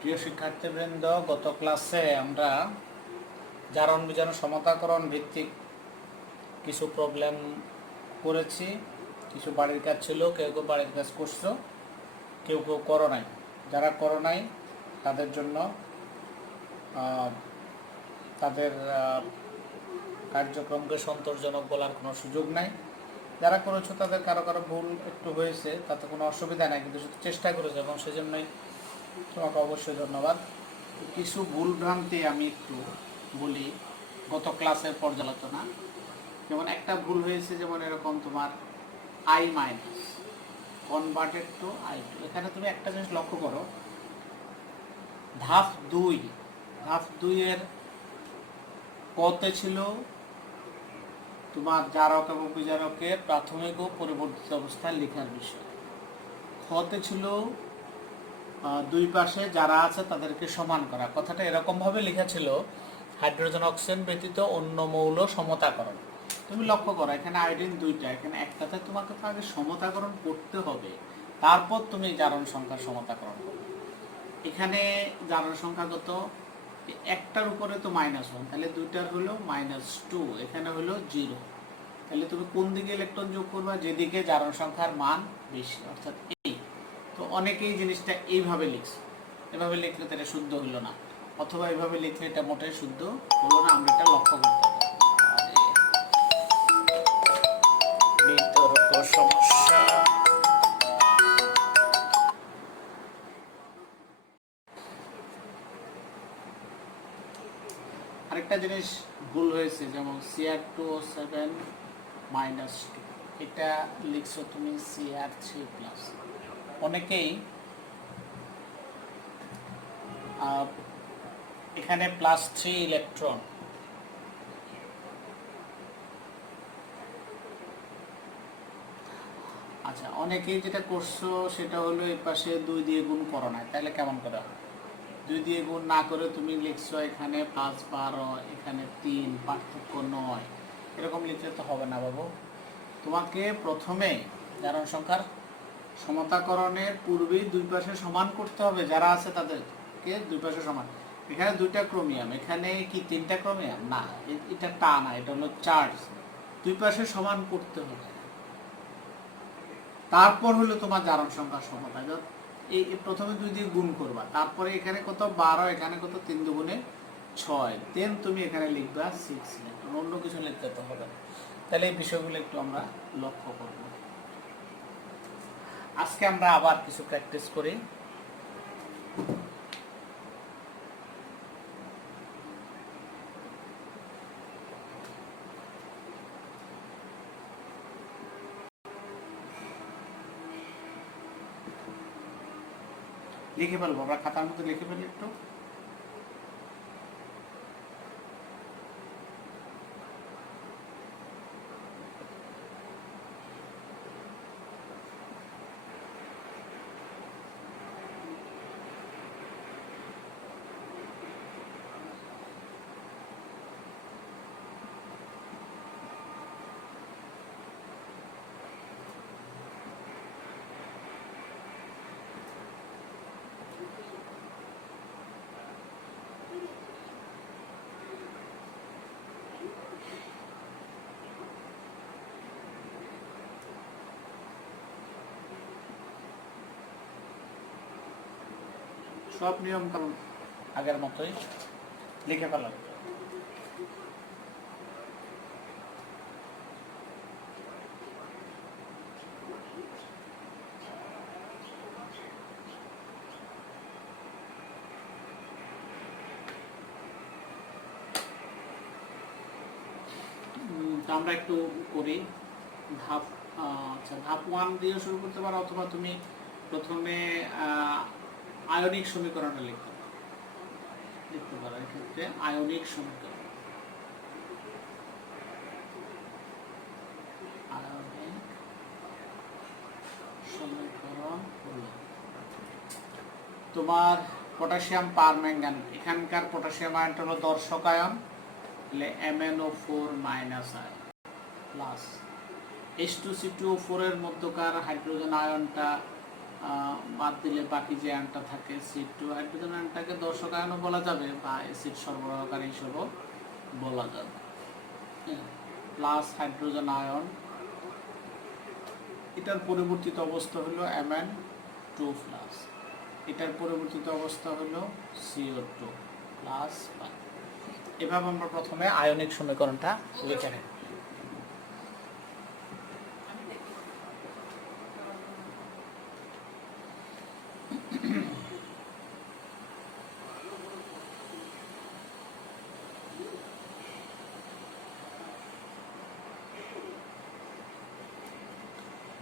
প্রিয় শিক্ষার্থীবৃন্দ, গত ক্লাসে আমরা জারণ বিজারণ সমতাকরণ ভিত্তিক কিছু প্রবলেম করেছি। কিছু বাড়ির কাজ ছিল, কেউ কেউ বাড়ির কাজ করছো, কেউ কেউ করো নাই। যারা করো নাই তাদের জন্য তাদের কার্যক্রমকে সন্তোষজনক বলার কোনো সুযোগ নাই। যারা করেছো তাদের কারো কারো ভুল একটু হয়েছে, তাতে কোনো অসুবিধা নাই, কিন্তু শুধু চেষ্টা করেছো এবং সেজন্যই তোমাকে অবশ্যই ধন্যবাদ। কিছু ভুল ভ্রান্তি আমি একটু বলি গত ক্লাসের পর্যালোচনা। যেমন একটা ভুল হয়েছে, যেমন এরকম তোমার I minus converted to I2। এখানে তুমি একটা জিনিস লক্ষ্য করো, ধাপ 2 এর কতে ছিল তোমার জারক এবং বিজারকের প্রাথমিক ও পরিবর্তিত অবস্থায় লেখার বিষয়। খতে ছিল দুই পাশে যারা আছে তাদেরকে সমান করা। কথাটা এরকমভাবে লেখা ছিল, হাইড্রোজেন অক্সিজেন ব্যতীত অন্য মৌল সমতাকরণ। তুমি লক্ষ্য করো, এখানে আয়োডিন দুইটা, এখানে একটাতে তোমাকে তো আগে সমতাকরণ করতে হবে, তারপর তুমি জারণ সংখ্যার সমতাকরণ করবে। এখানে জারণ সংখ্যা কত? একটার উপরে তো -1, তাহলে দুইটার হলো -2, এখানে হলো 0। তাহলে তুমি কোন দিকে ইলেকট্রন যোগ করবা? যেদিকে জারণ সংখ্যার মান বেশি, অর্থাৎ এই। তো অনেকেই জিনিসটা এইভাবে লিখছে, এভাবে লিখলে তো এটা শুদ্ধ হলো না, অথবা এইভাবে লিখলে এটা মোটেই শুদ্ধ হলো না। আমরা এটা লক্ষ্য করতে হবে। বিতর্ক সমস্যা। আরেকটা জিনিস ভুল হয়েছে, যেমন Cr2O7 -2, এটা লিখছো তুমি Cr3+। অনেকেই এখানে +3 ইলেকট্রন, আচ্ছা, অনেকেই যেটা করছো সেটা হলো এই পাশে 2 দিয়ে গুণ করো না। তাহলে কেমন করে হবে? 2 দিয়ে গুণ না করে তুমি লিখছো এখানে 5-12, এখানে 3, পার্থক্য 9। এরকম লিখলে তো হবে না বাবু। তোমাকে প্রথমে জারণ সংখ্যার সমতাকরণের পূর্বেই দুই পাশে সমান করতে হবে, যারা আছে তাদেরকে দুই পাশে সমান। এখানে 2টা ক্রোমিয়াম, এখানে কি 3টা ক্রোমিয়াম? না, এটা টা না, এটা হলো চার্জ। দুই পাশে সমান করতে হবে, তারপর হলো তোমার জারণ সংখ্যার সমতা। এই প্রথমে 2 দিয়ে গুণ করবা, তারপরে এখানে কত 12, এখানে কত 3 দুগুণে 6, দেন তুমি এখানে লিখবা 6 ইলেকট্রন, অন্য কিছু লিখতে তো হবে না। তাহলে এই বিষয়গুলো একটু আমরা লক্ষ্য করব। আজকে আমরা আবার কিছু প্র্যাকটিস করি। লিখে ফেলবো, আমরা খাতার মধ্যে লিখে ফেলি একটু। সব নিয়ম কানুন আগের মতোই লিখে ফেলাম। আমরা একটু করি ধাপ। আচ্ছা, ধাপ 1 দিয়ে শুরু করতে পারো, অথবা তুমি প্রথমে আয়নিক সমীকরণটা লিখতে পারো। এক্ষেত্রে আয়নিক সমীকরণ, আয়নিক সমীকরণ হলো তোমার পটাশিয়াম পারম্যাঙ্গান। এখানকার পটাশিয়াম আয়নটা হলো দর্শক আয়ন, তাহলে MnO4- আয়ন প্লাস H2CO4 এর মধ্যকার হাইড্রোজেন আয়নটা বাদ দিলে বাকি যে আয়নটা থাকে C2 হাইড্রোজেন আয়নটাকে দর্শক আয়নও বলা যাবে বা অ্যাসিড সরবরাহকারী হিসেবেও বলা যাবে। প্লাস হাইড্রোজেন আয়ন, এটার পরিবর্তিত অবস্থা হলো Mn2 প্লাস, এটার পরিবর্তিত অবস্থা হলো CO2 প্লাস। এভাবে আমরা প্রথমে আয়নিক সমীকরণটা লিখে নেব।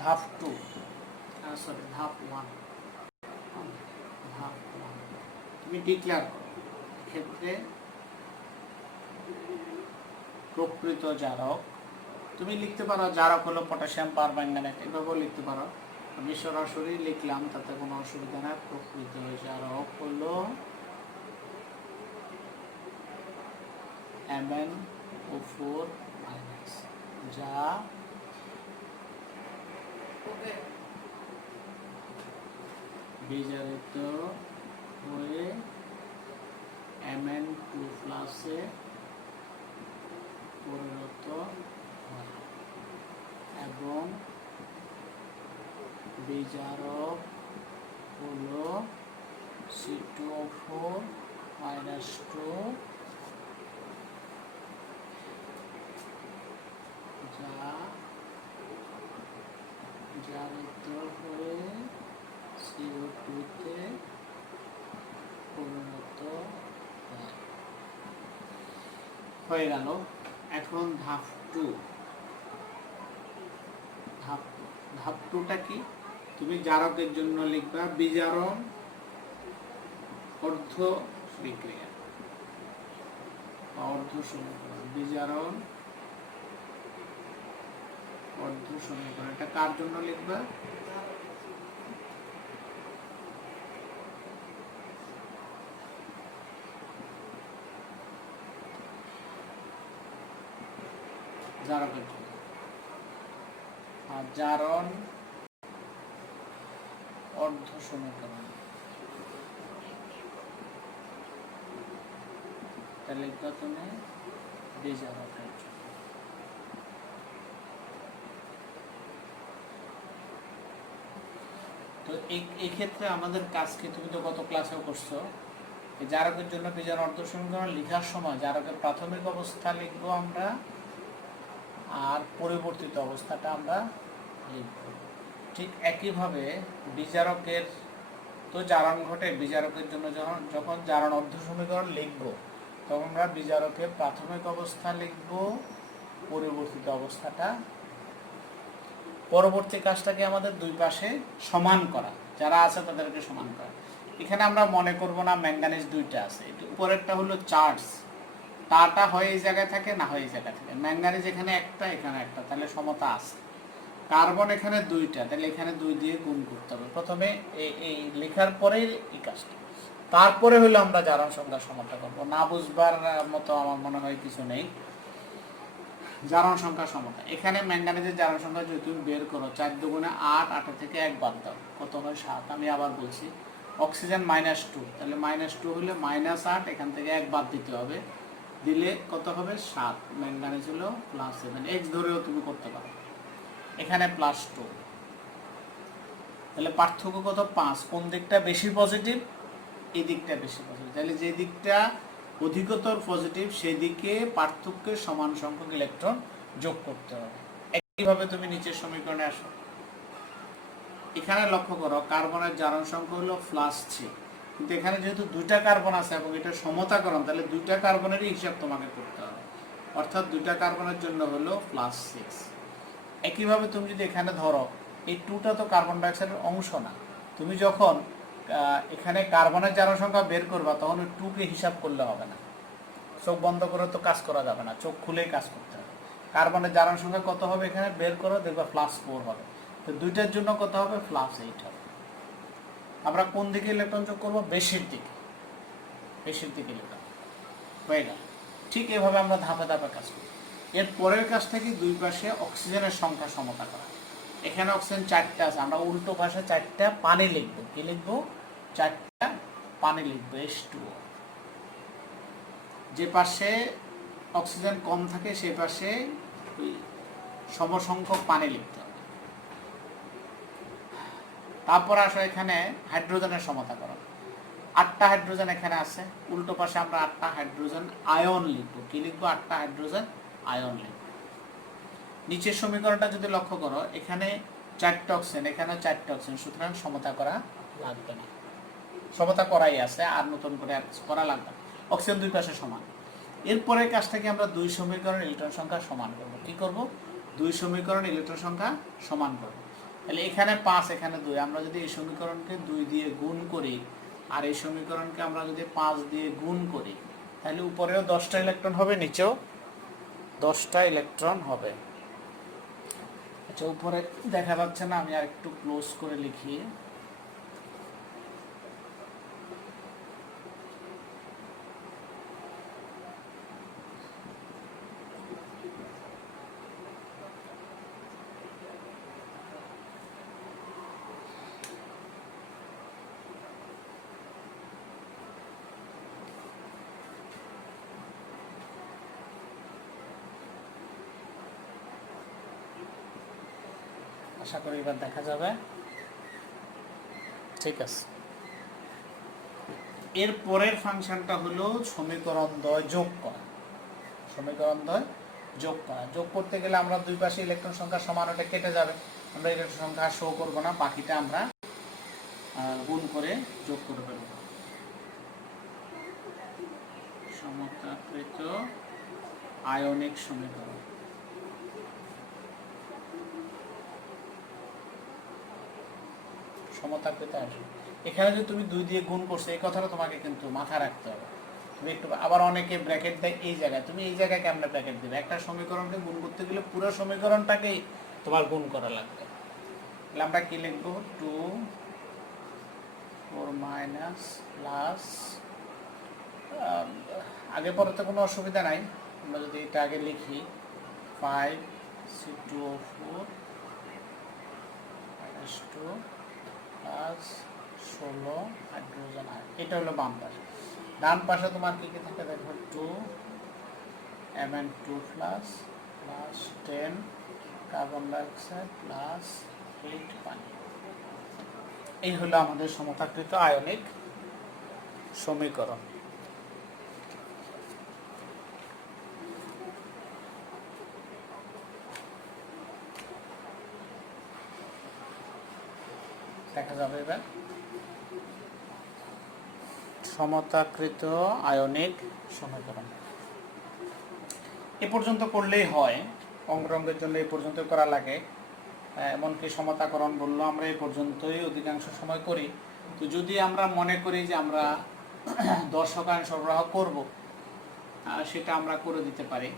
ধাপ 2, সরি ধাপ 1, ধাপ 1 তুমি ডিক্লেয়ার করো ক্ষেত্রে প্রকৃত জারক। তুমি লিখতে পারো জারক হলো পটাশিয়াম পারম্যাঙ্গানেট, এভাবেও লিখতে পারো। আমি সরাসরি লিখলাম, তাতে কোনো অসুবিধা নেই। প্রকৃত জারক হলো MnO4 মাইনাস, যা বিজারিত হয়ে Mn2 প্লাসে পরিণত হয় এবং বিজারক হলো C2O4 মাইনাস 2, যা জারিত হয়ে CO2 তে পরিণত হয়ে গেল। এখন ধাপ 2, ধাপ 2টা কি? তুমি জারকের জন্য লিখবা বিজারণ অর্ধ বিক্রিয়া বা অর্ধ সমীকরণ। বিজারণ অর্ধ সমীকরণ, এটা কার জন্য লিখবা? জারকের জন্য। আর জারণ অর্ধ সমীকরণ লিখবা তুমি বিজারকের জন্য। তো এই ক্ষেত্রে আমাদের কাজ কি, তুমি তো গত ক্লাসেও করছো, জারকের জন্য বিজারণ অর্ধ সমীকরণ লেখার সময় জারকের প্রাথমিক অবস্থা লিখবো আমরা, আর পরিবর্তিত অবস্থাটা আমরা লিখব। ঠিক একইভাবে বিজারকের তো জারণ ঘটে, বিজারকের জন্য যখন জারণ অর্ধ সমীকরণ লিখব তখন আমরা বিজারকের প্রাথমিক অবস্থা লিখব, পরিবর্তিত অবস্থাটা। পরবর্তী কাজটাকে আমাদের দুই পাশে সমান করা, যারা আছে তাদেরকে সমান করা। এখানে আমরা মনে করব না ম্যাঙ্গানিজ দুইটা আছে, উপরেরটা হলো চার্জ, তাটা হয় এই জায়গায় থাকে, না হয় এই জায়গায় থাকে। ম্যাঙ্গানিজ এখানে একটা, এখানে একটা, তাহলে সমতা আছে। কার্বন এখানে দুইটা, তাহলে এখানে 2 দিয়ে গুণ করতে হবে প্রথমে, এই লেখার পরেই এই কাজটা। তারপরে হলো আমরা জারণ সংখ্যা সমতা করব। না বুঝবার মতো আমার মনে হয় কিছু নেই। জারণ সংখ্যা সমতা, এখানে ম্যাঙ্গানিজের জারণ সংখ্যা যদি তুমি বের করো 4 দুগুণে 8, 8 থেকে 1 বাদ দাও, কত হয় 7। আমি আবার বলছি, অক্সিজেন -2, তাহলে -2 হলে -8, এখান থেকে 1 বাদ দিতে হবে, দিলে কত হবে 7। ম্যাঙ্গানিজ হলো +7, এক্স ধরেও তুমি করতে পারো। এখানে +2, তাহলে পার্থক্য কত? 5। কোন দিকটা বেশি পজিটিভ? এই দিকটা বেশি পজিটিভ, তাহলে যে দিকটা অধিকতর পজিটিভ সেই দিকে পার্থক্যের সমান সংখ্যক ইলেকট্রন যোগ করতে হবে। একইভাবে তুমি নিচের সমীকরণে আসো, এখানে লক্ষ্য করো কার্বনের জারণ সংখ্যা হলো +3, কিন্তু এখানে যেহেতু 2টা কার্বন আছে এবং এটা সমতাকরণ, তাহলে 2টা কার্বনেরই হিসাব তোমাকে করতে হবে, অর্থাৎ 2টা কার্বনের জন্য হলো +6। একইভাবে তুমি যদি এখানে ধরো এই 2টা তো কার্বন ডাইঅক্সাইডের অংশ না, তুমি যখন এখানে কার্বনের জারণ সংখ্যা বের করবা তখন ওই 2কে হিসাব করলে হবে না, চোখ বন্ধ করে তো কাজ করা যাবে না, চোখ খুলেই কাজ করতে হবে। কার্বনের জারণ সংখ্যা কত হবে এখানে বের করো, দেখবা +4 হবে। তো 2টার জন্য কত হবে? +8 হবে। আমরা কোন দিকে ইলেকট্রন যোগ করবো? বেশির দিকে, বেশির দিকে ইলেকট্রন হয়ে গেল। ঠিক এভাবে আমরা ধাপে ধাপে কাজ করি। এর পরের কাজ থেকে দুই পাশে অক্সিজেনের সংখ্যা সমতা করা। এখানে অক্সিজেন 4টা আছে, আমরা উল্টো পাশে 4টা পানি লিখবো। কি লিখবো? 4টা পানি লিখবো, H2O। যে পাশে অক্সিজেন কম থাকে সেই পাশে ওই সমসংখ্যক পানি লিখতে হবে। তারপর আসো এখানে হাইড্রোজেনের সমতা করো। 8টা হাইড্রোজেন এখানে আছে, উল্টো পাশে আমরা 8টা হাইড্রোজেন আয়ন লিখবো। কি লিখবো? 8টা হাইড্রোজেন আয়ন লিখবো। নিচের সমীকরণটা যদি লক্ষ্য করো, এখানে 4টা অক্সিজেন, এখানে 4টা অক্সিজেন, সুতরাং সমতা করা লাগবে না। সমতা করাই আছে, আর নতুন করে আর কিছু করা লাগবে না। অক্সিজেন দুই পাশে সমান। এরপরের কাজটাকে আমরা 2 সমীকরণ ইলেকট্রন সংখ্যা সমান করব। কি করব? 2 সমীকরণ ইলেকট্রন সংখ্যা সমান করব। তাহলে এখানে 5, এখানে 2, আমরা যদি এই সমীকরণকে 2 দিয়ে গুণ করি আর এই সমীকরণকে আমরা যদি 5 দিয়ে গুণ করি, তাহলে উপরেও 10টা ইলেকট্রন হবে, নিচেও 10টা ইলেকট্রন হবে। আচ্ছা, উপরে দেখা যাচ্ছে না, আমি আর একটু ক্লোজ করে লিখি। আশা করি এবার দেখা যাবে। ঠিক আছে, এর পরের ফাংশনটা হলো সমীকরণ দ্বয় যোগ করা। সমীকরণ দ্বয় যোগ করা, যোগ করতে গেলে আমরা দুই পাশে ইলেকট্রন সংখ্যা সমান, ওটা কেটে যাবে, আমরা ইলেকট্রন সংখ্যা শো করব না, বাকিটা আমরা গুণ করে যোগ করে ফেলব। সমতাকৃত আয়নিক সমীকরণ। সমতাকৃত আয়নিক, এখানে যদি তুমি 2 দিয়ে গুণ করছো, এই কথাটা তোমাকে কিন্তু মাথায় রাখতে হবে। তুমি একটু, আবার অনেকে ব্র্যাকেট দেয় এই জায়গায়, তুমি এই জায়গায় কেমনে ব্র্যাকেট দিবে? একটা সমীকরণকে গুণ করতে গেলে পুরো সমীকরণটাকেই তোমার গুণ করা লাগবে। তাহলে আমরা কি লিখবো? 2 4 মাইনাস প্লাস, আগে পরে তো কোনো অসুবিধা নাই, আমরা যদি এটা আগে লিখি 5 C2O4 -2 প্লাস 16 হাইড্রোজেন আয়ন। এটা হলো বাম পাশে। ডান পাশে তোমার কি কি থাকে দেখো, 2 Mn2 plus 10 carbon dioxide plus 8 পানি। এই হলো আমাদের সমতাকৃত আয়নিক সমীকরণ। দেখা যাবে এবার সমতাকৃত আয়নিক সমীকরণ। এ পর্যন্ত করলেই হয়, অঙ্গরঙ্গের জন্য এই পর্যন্ত করা লাগে। এমনকি সমতাকরণ বললো আমরা এই পর্যন্তই অধিকাংশ সময় করি। তো যদি আমরা মনে করি যে আমরা দর্শক আয়ন সরবরাহ করব, সেটা আমরা করে দিতে পারি।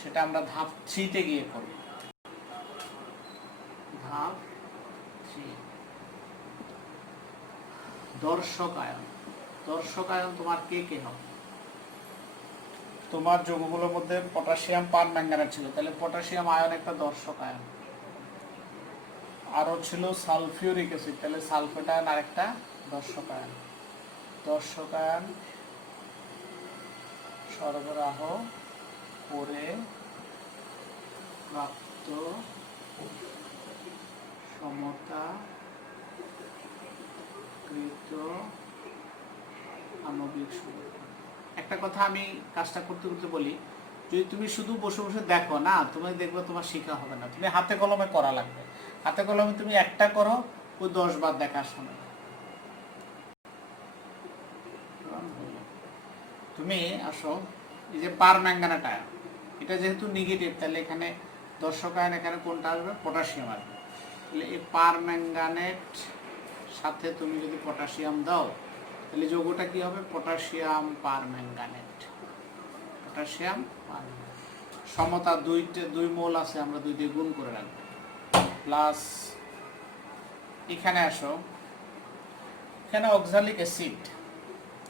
সেটা আমরা ধাপ 3-তে গিয়ে করব। ধাপ 3, দর্শক আয়ন। দর্শক আয়ন তোমার কে কে হবে? তোমার যৌগগুলোর মধ্যে পটাশিয়াম পারম্যাঙ্গানেট ছিল, তাহলে পটাশিয়াম আয়ন একটা দর্শক আয়ন। আরও ছিল সালফিউরিক অ্যাসিড, তাহলে সালফেট আয়ন আরেকটা দর্শক আয়ন। দর্শক আয়ন সরবরাহ করে প্রাপ্ত সমতাকৃত আণবিক সমীকরণ। একটা কথা আমি কাজটা করতে করতে বলি, যদি তুমি শুধু বসে বসে দেখো না, তুমি দেখবে তোমার শেখা হবে না, তুমি হাতে কলমে করা লাগবে। হাতে কলমে তুমি একটা করো, ওই 10 বার দেখার সময়। তুমি আসো, এই যে পারম্যাঙ্গানেট আয়ন, এটা যেহেতু নেগেটিভ, তাহলে এখানে দর্শক আয়ন, এখানে কোনটা আসবে? পটাশিয়াম আসবে। তাহলে এই পারম্যাঙ্গানেট সাথে তুমি যদি পটাশিয়াম দাও, তাহলে যৌগটা কি হবে? Potassium permanganate. Potassium permanganate. সমতা 2 মোল আছে, আমরা 2 দিয়ে গুণ করে রাখবো। প্লাস এখানে আসো, এখানে অক্সালিক অ্যাসিড।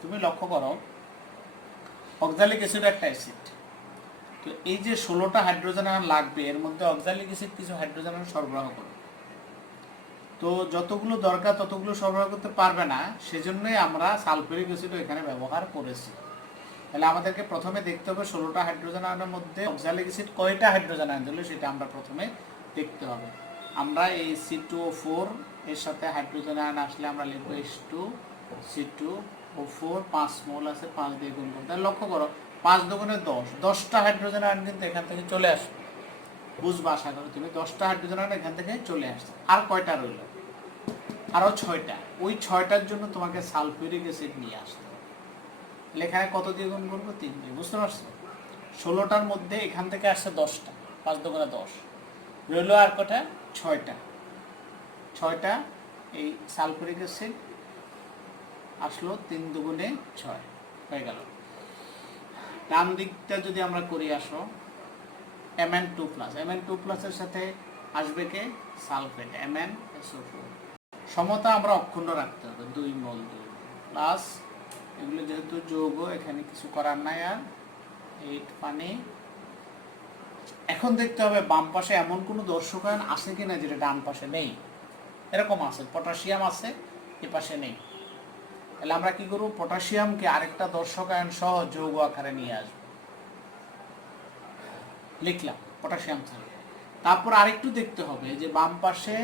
তুমি লক্ষ্য করো, অক্সালিক অ্যাসিড একটা অ্যাসিড। তো এই যে 16টা হাইড্রোজেন আয়ন লাগবে, এর মধ্যে অক্সালিক অ্যাসিড কিছু হাইড্রোজেন আয়ন সরবরাহ করবে। তো যতগুলো দরকার ততগুলো সরবরাহ করতে পারবে না, সেজন্যই আমরা সালফিউরিক অ্যাসিডও এখানে ব্যবহার করেছি। তাহলে আমাদেরকে প্রথমে দেখতে হবে 16টা হাইড্রোজেন আয়নের মধ্যে অক্সালিক অ্যাসিড কয়টা হাইড্রোজেন আয়ন দিল সেটা আমরা প্রথমে দেখতে হবে। আমরা এই C2O4 এর সাথে হাইড্রোজেন আয়ন আসলে আমরা লিখব H2CO4, 5 মোল আছে, 5 দিয়ে গুণ করব। তাহলে লক্ষ্য করো 5 দুগুণে 10, 10টা হাইড্রোজেন আয়ন কিন্তু এখান থেকে চলে আসবে। বুঝবা আশা করো তুমি, 10টা হাইড্রোজেন আয়ন এখান থেকে চলে আসছে। আর কয়টা রইল? আরো 6টা। ওই 6টার জন্য তোমাকে সালফিউরিক অ্যাসিড নিয়ে আসতে হবে। তাহলে এখানে কত দিয়ে গুণ করবো? 3 দিয়ে। বুঝতে পারছো? 16টার মধ্যে এখান থেকে আসছে 10টা, 5 দুগুণে 10, রইল আর কটা? 6টা। এই সালফিউরিক অ্যাসিড আসলো 3 দুগুণে 6 হয়ে গেল। ডান দিকটা যদি আমরা করি, আসো Mn2+, Mn2+ এর সাথে আসবে কে? Sulphate, MnSO4। সমতা আমরা অক্ষুণ্ণ রাখতে হবে, 2 মোল 2 প্লাস, এগুলো যেহেতু যৌগ এখানে কিছু করার নাই। আর 8 পানি। এখন দেখতে হবে বাম পাশে এমন কোনো দর্শক আয়ন আছে কিনা যেটা ডান পাশে নেই। এরকম আছে, পটাশিয়াম আছে, এ পাশে নেই। তাহলে আমরা কি করব? পটাশিয়ামকে আরেকটা দর্শক আয়ন সহ যৌগ আকারে নিয়ে আসবো। লিখলাম পটাশিয়াম থাকবে। তারপর আরেকটু দেখতে হবে যে বাম পাশে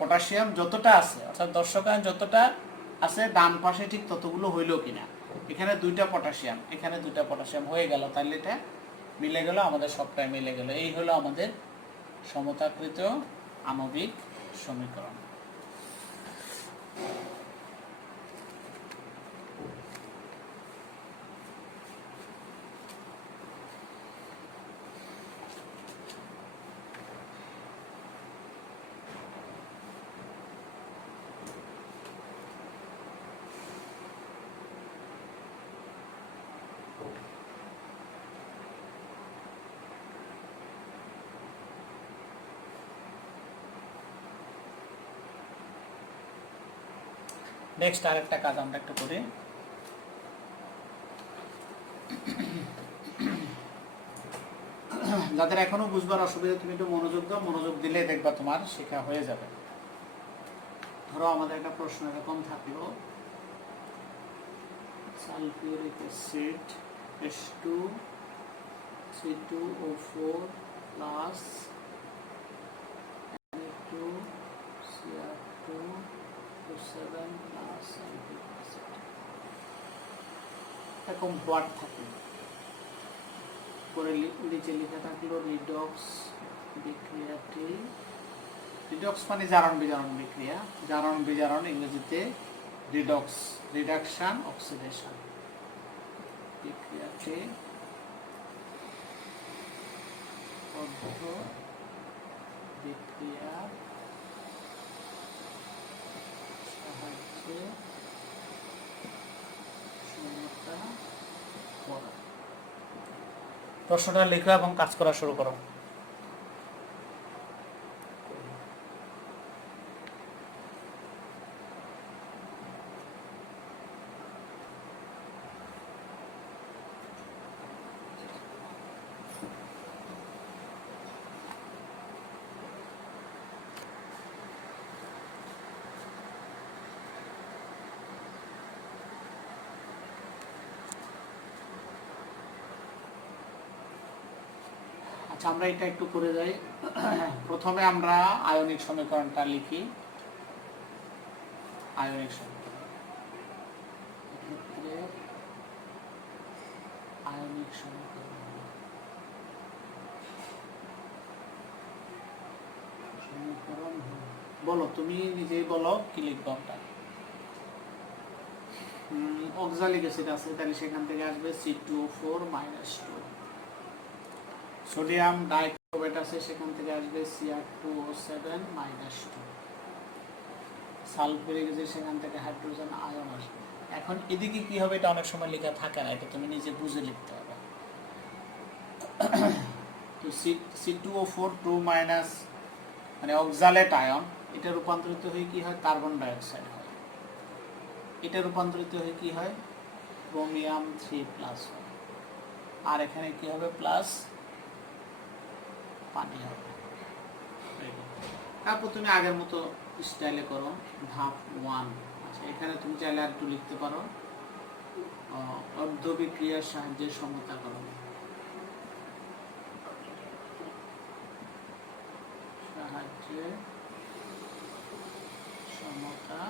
পটাশিয়াম যতটা আছে, অর্থাৎ দর্শক আয়ন যতটা আছে ডান পাশে ঠিক ততগুলো হইল কিনা। এখানে 2টা পটাশিয়াম, এখানে 2টা পটাশিয়াম হয়ে গেল। তাহলে এটা মিলে গেল, আমাদের সবটাই মিলে গেল। এই হলো আমাদের সমতাকৃত আণবিক সমীকরণ। নেক্সট আরেকটা কাজ আমরা একটু করি। যাদের এখনো বুঝবার অসুবিধা, তুমি একটু মনোযোগ দাও, মনোযোগ দিলে দেখবা তোমার শেখা হয়ে যাবে। ধরো আমাদের একটা প্রশ্ন এরকম থাকলো, sulphuric acid H2C2O4 plus Na2Cr2O7 plus sulphuric acid, এরকম ওয়ার্ড থাকলো। পরে নিচে লেখা থাকলো রিডক্স বিক্রিয়াটি, রিডক্স মানে জারণ বিজারণ বিক্রিয়া, জারণ বিজারণ ইংরেজিতে রিডক্স, রিডাকশন অক্সিডেশন। বিক্রিয়াটি বদ্ধ বিক্রিয়ার সাহায্যে সমতা করা। প্রশ্নটা লেখো এবং কাজ করা শুরু করো। আচ্ছা, আমরা এটা একটু করে যাই। প্রথমে আমরা আয়নিক সমীকরণটা লিখি। আয়নিক সমীকরণ, এক্ষেত্রে আয়নিক সমীকরণ বলো, তুমি নিজেই বলো কি লিখবো। আমরা অক্সালিক অ্যাসিড আছে, তাহলে সেখান থেকে আসবে C2O4 -2। সোডিয়াম ডাইক্লোরাইড আছে, সেখান থেকে আসবে Cr2O7 -2। সালফিউরিক অ্যাসিড, সেখান থেকে হাইড্রোজেন আয়ন আসবে। এখন এদিকে কি হবে, এটা অনেক সময় লেখা থাকে না, এটা তুমি নিজে বুঝে লিখতে হবে। তো C2O4 2 মাইনাস মানে অক্সালেট আয়ন, এটা রূপান্তরিত হয়ে কি হয়? কার্বন ডাইঅক্সাইড হয়। এটা রূপান্তরিত হয়ে কি হয়? ক্রোমিয়াম 3+ হয়। আর এখানে কি হবে? প্লাস পানি হবে। তারপর তুমি আগের মতো স্টাইলে করো ধাপ 1। আচ্ছা, এখানে তুমি চাইলে আর একটু লিখতে পারো অর্ধ বিক্রিয়ার সাহায্যে সমতাকরণ। সাহায্যে সমতা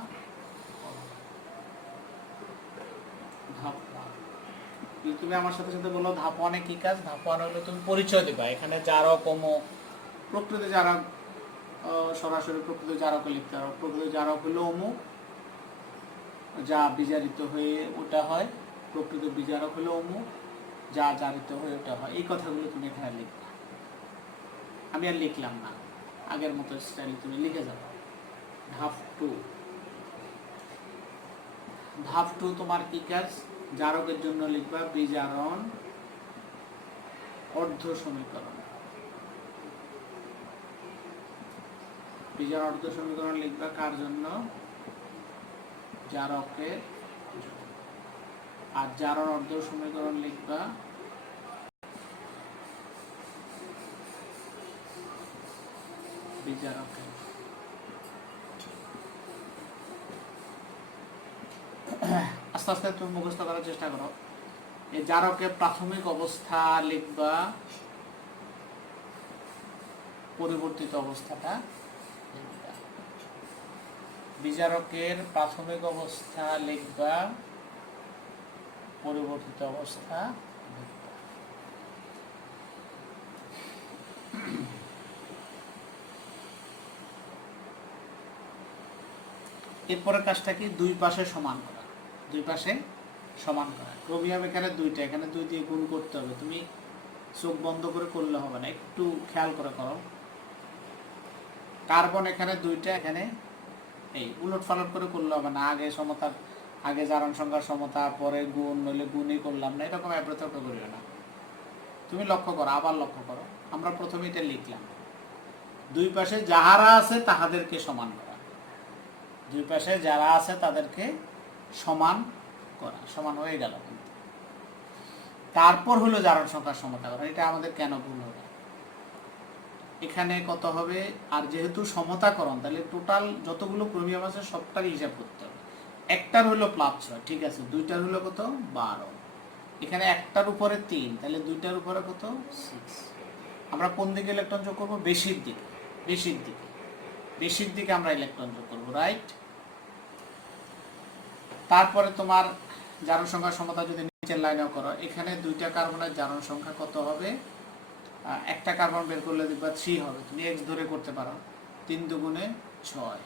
ধাপ 1। তুমি আমার সাথে সাথে বলো ধাপ 1 কি কাজ? ধাপ 1 হলো তুমি পরিচয় দিবা। এখানে জারক অমুক, প্রকৃত জারক সরাসরি প্রকৃত জারকে লিখতে হবে। প্রকৃত জারক হলো অমুক, যা বিজারিত হয়ে ওটা হয়। প্রকৃত বিজারক হলো অমুক, যা জারিত হয়ে ওটা হয়। এই কথাগুলো তুমি এখানে লিখবে। আমি আর লিখলাম না, আগের মতো স্টাইলে তুমি লিখে যাবে। ধাপ 2। ধাপ 2 তোমার কি কাজ? জারকের জন্য লিখবা বিজারণ অর্ধ সমীকরণ। বিজারণ অর্ধ সমীকরণ লিখবা কার জন্য? জারকের। আর জারণ অর্ধ সমীকরণ লিখবা বিজারকের। আস্তে আস্তে তুমি মুখস্থ করার চেষ্টা করো। এই জারকের প্রাথমিক অবস্থা লিখবা, পরিবর্তিত অবস্থাটা লিখবা। বিজারকের প্রাথমিক অবস্থা লিখবা, পরিবর্তিত অবস্থা লিখবা। এরপরে কাজটা কি? দুই পাশে সমান করা। দুই পাশে সমান করা। ক্রোমিয়াম এখানে দুইটা, এখানে 2 দিয়ে গুণ করতে হবে। তুমি চোখ বন্ধ করে করলে হবে না, একটু খেয়াল করে করো। কার্বন এখানে 2টা, এখানে এই উলট পালট করে করলে হবে না। আগে সমতা, আগে জারণ সংখ্যার সমতা, পরে গুণ, নইলে গুণই করলাম না, এরকম এব্রতর্ক করিও না। তুমি লক্ষ্য করো, আবার লক্ষ্য করো। আমরা প্রথমে এটা লিখলাম, দুই পাশে যাহারা আছে তাহাদেরকে সমান করা। দুই পাশে যারা আছে তাদেরকে সমান করা। সমান হয়ে গেল। তারপর হলো জারণ সংখ্যার সমতা করা। এটা আমাদের কেন ভুল হবে? এখানে কত হবে? আর যেহেতু সমতাকরণ, তাহলে টোটাল যতগুলো ক্রোমিয়াম আছে সবটারই হিসাব করতে হবে। একটার হলো +6, ঠিক আছে। দুইটার হলো কত? 12। এখানে একটার উপরে 3, তাহলে দুইটার উপরে কত? 6। আমরা কোন দিকে ইলেকট্রন যোগ করবো? বেশির দিকে। বেশির দিকে, বেশির দিকে আমরা ইলেকট্রন যোগ করবো, রাইট? তারপরে তোমার জারণ সংখ্যার সমতা যদি নিচের লাইনেও করো, এখানে 2টা কার্বনের জারণ সংখ্যা কত হবে? একটা কার্বন বের করলে দেখবা 3 হবে। তুমি x ধরে করতে পারো। 3 দুগুণে 6।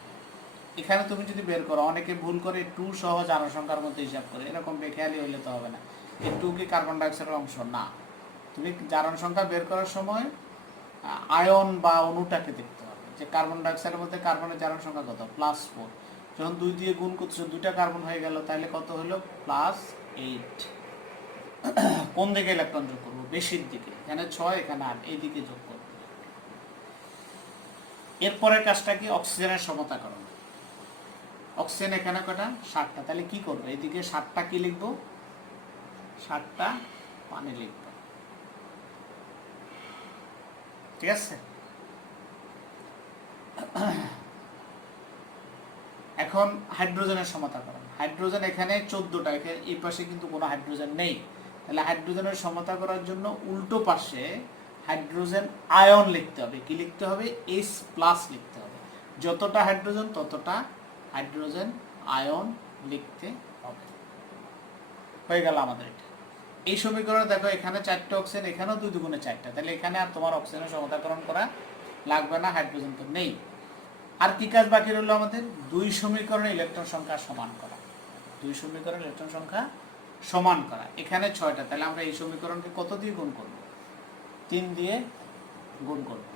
এখানে তুমি যদি বের করো, অনেকে ভুল করে 2 সহ জারণ সংখ্যার মধ্যে হিসাব করে, এরকম বেখেয়ালি হইলে তো হবে না। এই 2 কি কার্বন ডাইঅক্সাইডের অংশ? না। তুমি জারণ সংখ্যা বের করার সময় আয়ন বা অণুটাকে দেখতে হবে, যে কার্বন ডাইঅক্সাইডের মধ্যে কার্বনের জারণ সংখ্যা কত? +4। যখন 2 দিয়ে গুণ করছো, 2টা কার্বন হয়ে গেল, তাহলে কত হলো? +8। কোন দিকে ইলেকট্রন যোগ করবো? বেশির দিকে। এখানে 6, এখানে 8, এই দিকে যোগ করবো। এরপরের কাজটা কি? অক্সিজেনের সমতাকরণ। অক্সিজেন এখানে কটা? 7টা। তাহলে কি করবো? এদিকে 7টা কি লিখবো? 7টা পানি লিখবো, ঠিক আছে। এখন হাইড্রোজেনের সমতাকরণ। হাইড্রোজেন এখানে 14টা, এখানে এই পাশে কিন্তু কোনো হাইড্রোজেন নেই। তাহলে হাইড্রোজেনের সমতা করার জন্য উল্টো পাশে হাইড্রোজেন আয়ন লিখতে হবে। কি লিখতে হবে? H+ লিখতে হবে। যতটা হাইড্রোজেন ততটা হাইড্রোজেন আয়ন লিখতে হবে। হয়ে গেল আমাদের এটা। এই সমীকরণে দেখো, এখানে 4টে অক্সিজেন, এখানেও 2 দুগুণে 4টা। তাহলে এখানে আর তোমার অক্সিজেনের সমতাকরণ করা লাগবে না, হাইড্রোজেন তো নেই। আর কি কাজ বাকি রইল আমাদের? 2 সমীকরণে ইলেকট্রন সংখ্যা সমান করা। 2 সমীকরণে ইলেকট্রন সংখ্যা সমান করা। এখানে 6টা, তাহলে আমরা এই সমীকরণকে কত দিয়ে গুণ করব? 3 দিয়ে গুণ করব।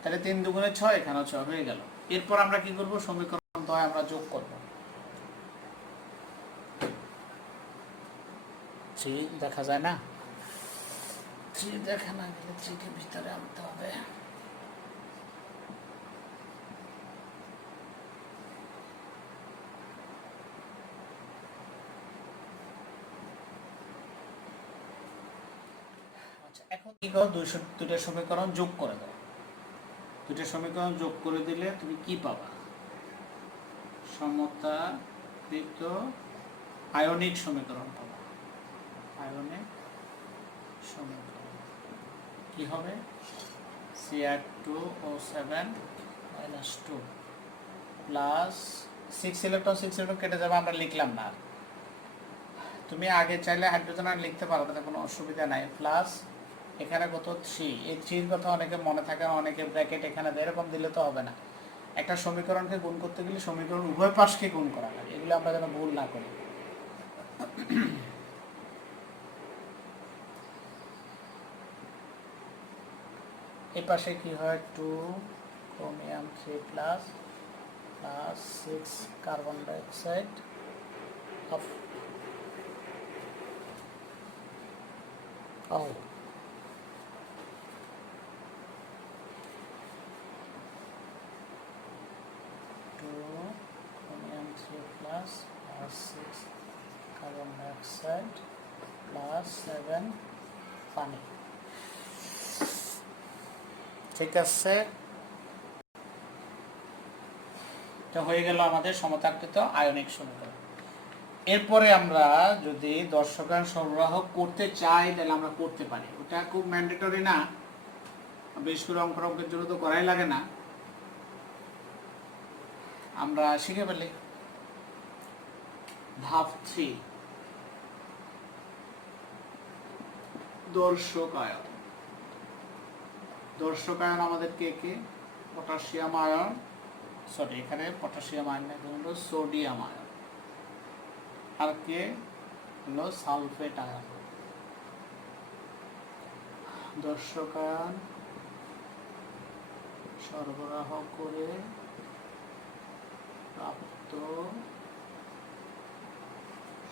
তাহলে 3 দুগুণে 6, এখানেও 6 হয়ে গেল। এরপর আমরা কি করব? সমীকরণ 2 আমরা যোগ করব। 3 দেখা যায় না? 3 দেখা না গেলে 3 কে ভিতরে আনতে হবে। এখন কি করো, দুইটা সমীকরণ যোগ করে দাও। দুইটা সমীকরণ যোগ করে দিলে তুমি কি পাবা? সমতাকৃত আয়নিক সমীকরণ পাবা। আয়নিক সমীকরণ কি হবে? Cr2O7 - 2 প্লাস 6 ইলেকট্রন 6 ইলেকট্রন কেটে যাবে, আমরা লিখলাম না। তুমি আগে চাইলে হাইড্রোজেন আর লিখতে পারো, তাতে কোনো অসুবিধা নাই। প্লাস এখানে কত 3, এই 3 এর কথা অনেকে মনে থাকে না, অনেকে ব্র্যাকেট এখানে এরকম দিলে তো হবে না। একটা সমীকরণকে গুণ করতে গেলে সমীকরণ উভয় পাশকে গুণ করা লাগে, এগুলো আমরা যেন ভুল না করি। এই পাশে কি হয়, 2 chromium 3 plus 6 carbon dioxide of Oh. 2 chromium 3 plus 6 carbon dioxide plus 7 পানি। ঠিক আছে, এটা হয়ে গেল আমাদের সমতাকৃত আয়নিক সমীকরণ। এরপরে আমরা যদি দর্শকায়ন সরবরাহ করতে চাই তাহলে আমরা করতে পারি, ওটা খুব ম্যান্ডেটরি না, বেশ করে অঙ্কের জন্য তো করাই লাগে না, আমরা শিখে ফেলি। ধাপ 3 দর্শকায়ন। দর্শকায়ন আমাদের কে কে? পটাশিয়াম আয়ন, সরি এখানে পটাশিয়াম আয়ন না, এখানে হলো সোডিয়াম আয়ন, আর কে হলো সালফেট আয়ন। দর্শকায়ন সরবরাহ করে প্রাপ্ত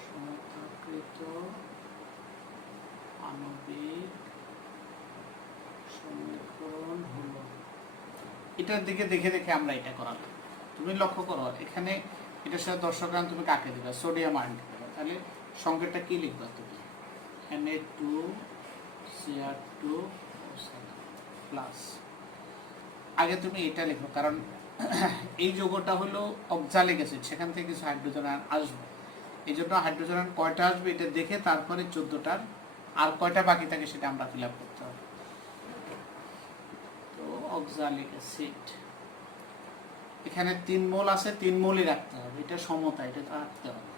সমতাকৃত আণবিক সমীকরণ হলো, এটার দিকে দেখে দেখে আমরা এটা করালাম। তুমি লক্ষ্য করো এখানে এটার সাথে দর্শকায়ন তুমি কাকে দিবে? সোডিয়াম আয়ন দিবে। তাহলে সংকেতটা কি লিখবা তুমি? Na2Cr2O7 plus. আগে তুমি এটা লিখো, কারণ এই যৌগটা হলো অক্সালিক অ্যাসিড, সেখান থেকে কিছু হাইড্রোজেন আয়ন আসবে, এই জন্য হাইড্রোজেন আয়ন কয়টা আসবে এটা দেখে তারপরে 14টার আর কয়টা বাকি থাকে সেটা আমরা ফিল আপ করতে হবে। তো অক্সালিক অ্যাসিড এখানে 3 মোল আছে, 3 মোলই রাখতে হবে, এটা সমতা, এটা রাখতে হবে।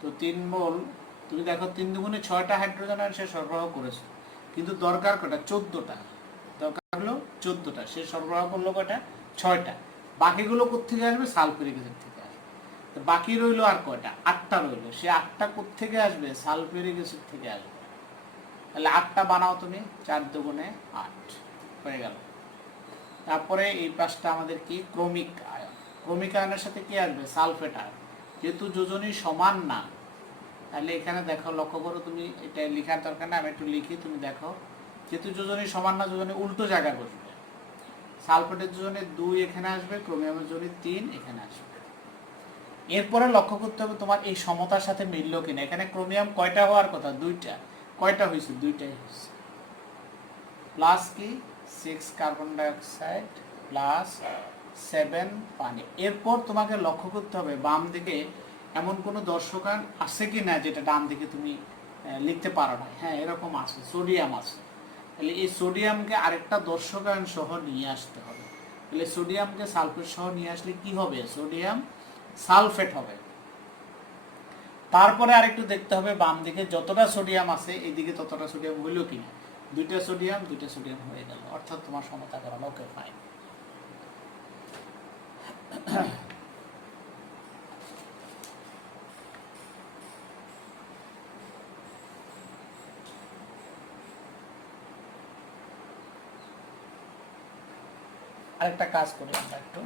তো 3 মোল, তুমি দেখো 3 দুগুণে 6টা হাইড্রোজেন আয়ন সে সরবরাহ করেছে, কিন্তু দরকার কয়টা? 14টা, দরকার হলো 14টা, সে সরবরাহ করলো কয়টা? 6টা। বাকিগুলো কোত্থেকে আসবে? সালফিউরিক অ্যাসিড থেকে আসবে। তো বাকি রইলো আর কয়টা? 8টা রইলো, সে 8টা কোত্থেকে আসবে? সালফিউরিক অ্যাসিড থেকে আসবে। তাহলে 8টা বানাও তুমি, 4 দুগুণে 8 হয়ে গেল। তারপরে এই পাশটা আমাদের কি? ক্রমিক আয়ন। ক্রমিক আয়নের সাথে কি আসবে? Sulphate ion. যেহেতু যোজনী সমান না, তাহলে এখানে দেখো, লক্ষ্য করো, তুমি এটা লেখার দরকার না, আমি একটু লিখি, তুমি দেখো, যেহেতু যোজনী সমান না, যোজনী উল্টো জায়গায় বসবে। সালফেটের যোজনে 2 এখানে আসবে, ক্রোমিয়ামের যোজনে 3 এখানে আসবে। এরপরে লক্ষ্য করতে হবে তোমার এই সমতার সাথে মিললো কিনা। এখানে ক্রোমিয়াম কয়টা হওয়ার কথা? 2টা। কয়টা হয়েছে? 2টাই হয়েছে। প্লাস কি? 6 কার্বন ডাইঅক্সাইড প্লাস 7 পানি। এরপর তোমাকে লক্ষ্য করতে হবে বাম দিকে এমন কোনো দর্শকায়ন আছে কি না যেটা ডান দিকে তুমি লিখতে পারো না। হ্যাঁ, এরকম আছে, সোডিয়াম আছে। তাহলে এই সোডিয়ামকে আরেকটা দর্শকায়ন সহ নিয়ে আসতে হবে। তাহলে সোডিয়ামকে সালফেট সহ নিয়ে আসলে কি হবে? সোডিয়াম সালফেট হবে। তারপরে আরেকটু দেখতে হবে বাম দিকে যতটা সোডিয়াম আছে এইদিকে ততটা সোডিয়াম হইল কিনা। 2টা সোডিয়াম হয়ে গেল, অর্থাৎ তোমার সমতা করানো। ওকে, ফাইন। আরেকটা কাজ করি আমরা একটু,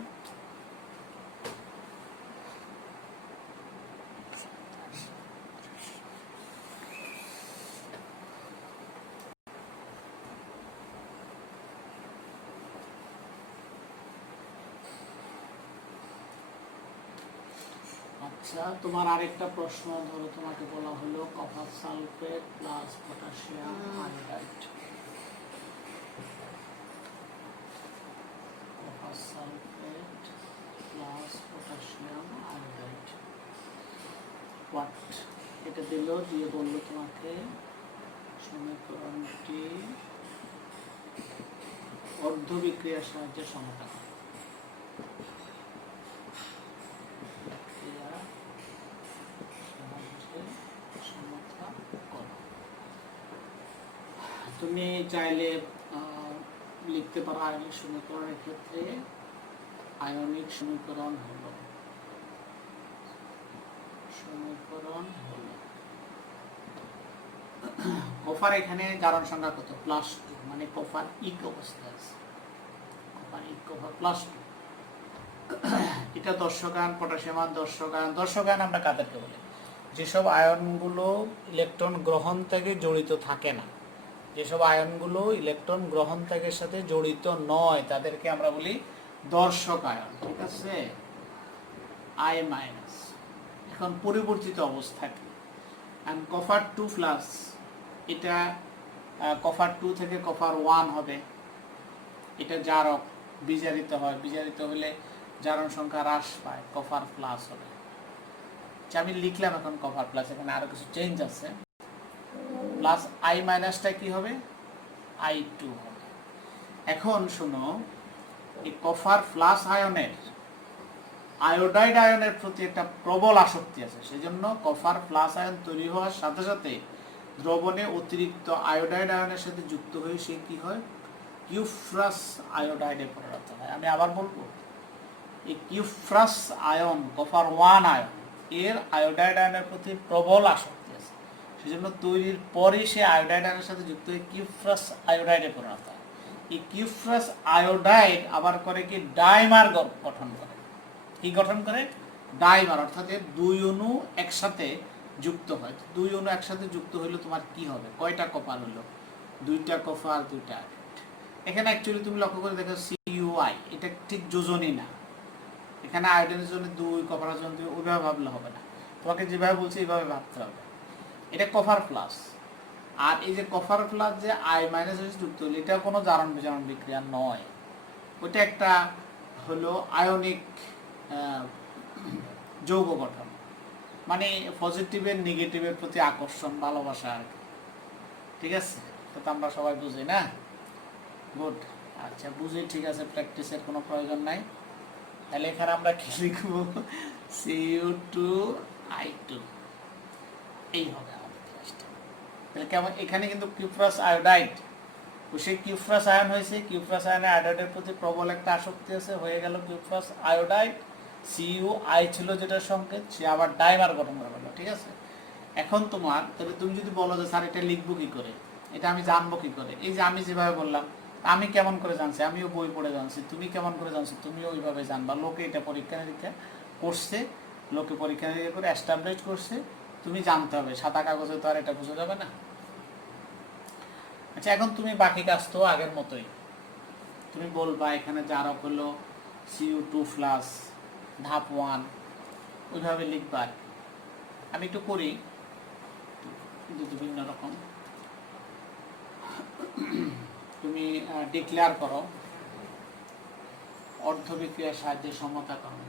আচ্ছা তোমার আরেকটা প্রশ্ন, ধরো তোমাকে বলা হলো copper sulphate plus potassium iodide, what এটা দিল, দিয়ে বললো তোমাকে সমীকরণটি অর্ধ বিক্রিয়ার সাহায্যে সমতা করো। বিক্রিয়ার সাহায্যে সমতা করো। তুমি চাইলে লিখতে পারো আয়নিক সমীকরণের ক্ষেত্রে আয়নিক সমীকরণ হলো কপার এখানে জারণ সংখ্যা কত +2, মানে কপার ইক অবস্থায় আছে, কপার ইক কপার +2। এটা দর্শকায়ন, পটাশিয়াম আয়ন, দর্শকায়ন আমরা কাদেরকে বলি? যেসব আয়নগুলো ইলেকট্রন গ্রহণ থেকে জড়িত থাকে না, যেসব আয়নগুলো ইলেকট্রন গ্রহণ ত্যাগের সাথে জড়িত নয় তাদেরকে আমরা বলি দর্শক আয়ন। ঠিক আছে, I-। এখন পরিবর্তিত অবস্থা কি? কপার 2+, এটা কপার 2 থেকে কপার 1 হবে, এটা জারক, বিজারিত হয়, বিজারিত হলে জারণ সংখ্যা হ্রাস পায়, কপার প্লাস হবে। আমি লিখলাম এখন কপার প্লাস, এখানে আরো কিছু চেঞ্জ আছে, প্লাস I- কি হবে? I2 হবে। এখন শোনো, এই কপার প্লাস আয়নের আয়োডাইড আয়নের প্রতি একটা প্রবল আসক্তি আছে, সেজন্য কপার প্লাস আয়ন তৈরি হওয়ার সাথে সাথে দ্রবণে অতিরিক্ত আয়োডাইড আয়নের সাথে যুক্ত হয়ে সে কি হয়? কিউপ্রাস আয়োডাইডে পরিণত হয়। আমি আবার বলবো, এই কিউপ্রাস আয়ন, কপার 1 আয়ন, এর আয়োডাইড আয়নের প্রতি প্রবল আসক্তি আছে, সেজন্য তৈরির পরে সে আয়োডাইড আয়নের সাথে যুক্ত হয়ে কিউপ্রাস আয়োডাইডে পরিণত হয়। এই কিউপ্রাস আয়োডাইড আবার করে কি ডাইমার গঠন করে। কি গঠন করে? ডাইমার, অর্থাৎ দুই অণু একসাথে যুক্ত হয়। দুই অণু একসাথে যুক্ত হইলে তোমার কি হবে? কয়টা কপার হলো? 2টা কপার, 2টা আয়োডাইড। এখানে অ্যাকচুয়ালি তুমি লক্ষ্য করে দেখো CuI, এটা ঠিক যোজনই না। এখানে আয়োডিনের জন্য 2, কপারের জন্য 2, ওইভাবে ভাবলে হবে না, তোমাকে যেভাবে বলছি এইভাবে ভাবতে হবে। এটা কপার প্লাস, আর এই যে কপার প্লাস যে I- যুক্ত হলো, এটা কোনো জারণ বিজারণ বিক্রিয়া নয়, ওইটা একটা হলো আয়নিক যৌগ গঠন, মানে পজিটিভের নেগেটিভের প্রতি আকর্ষণ, ভালোবাসা আর কি। ঠিক আছে, তো আমরা সবাই বুঝি না? গুড, আচ্ছা বুঝি, ঠিক আছে, প্র্যাকটিসের কোনো প্রয়োজন নাই। তাহলে এখানে আমরা কি লিখব? Cu2I2, এই হবে আমাদের ক্লাসটা। তাহলে কেমন? এখানে কিন্তু কিউপ্রাস আয়োডাইড, সেই কিউপ্রাস আয়ন হয়েছে, কিউপ্রাস আয়নে আয়োডাইডের প্রতি প্রবল একটা আসক্তি আছে, হয়ে গেল কিউপ্রাস আয়োডাইড। CuI ছিল যেটার সংকেত, সে আবার ডাইমার গঠন করা হলো। ঠিক আছে, এখন তোমার তাহলে তুমি যদি বলো যে স্যার এটা লিখবো কি করে, এটা আমি জানবো কি করে? এই যে আমি যেভাবে বললাম, আমি কেমন করে জানছি? আমিও বই পড়ে জানছি। তুমি কেমন করে জানছো? তুমিও ওইভাবে জানবা। লোকে এটা পরীক্ষা নিরীক্ষা করছে, লোকে পরীক্ষা নিরীক্ষা করে এস্টাবলিশ করছে, তুমি জানতে হবে। সাদা কাগজে তো আর এটা বোঝা যাবে না। আচ্ছা, এখন তুমি বাকি কাজ তো আগের মতোই, তুমি বলবা এখানে জারক হলো Cu2+, ধাপ 1, ওইভাবে লিখবা। আমি একটু করি, বিভিন্ন রকম। তুমি ডিক্লেয়ার করো অর্ধ বিক্রিয়ার সাহায্যে সমতাকরণ।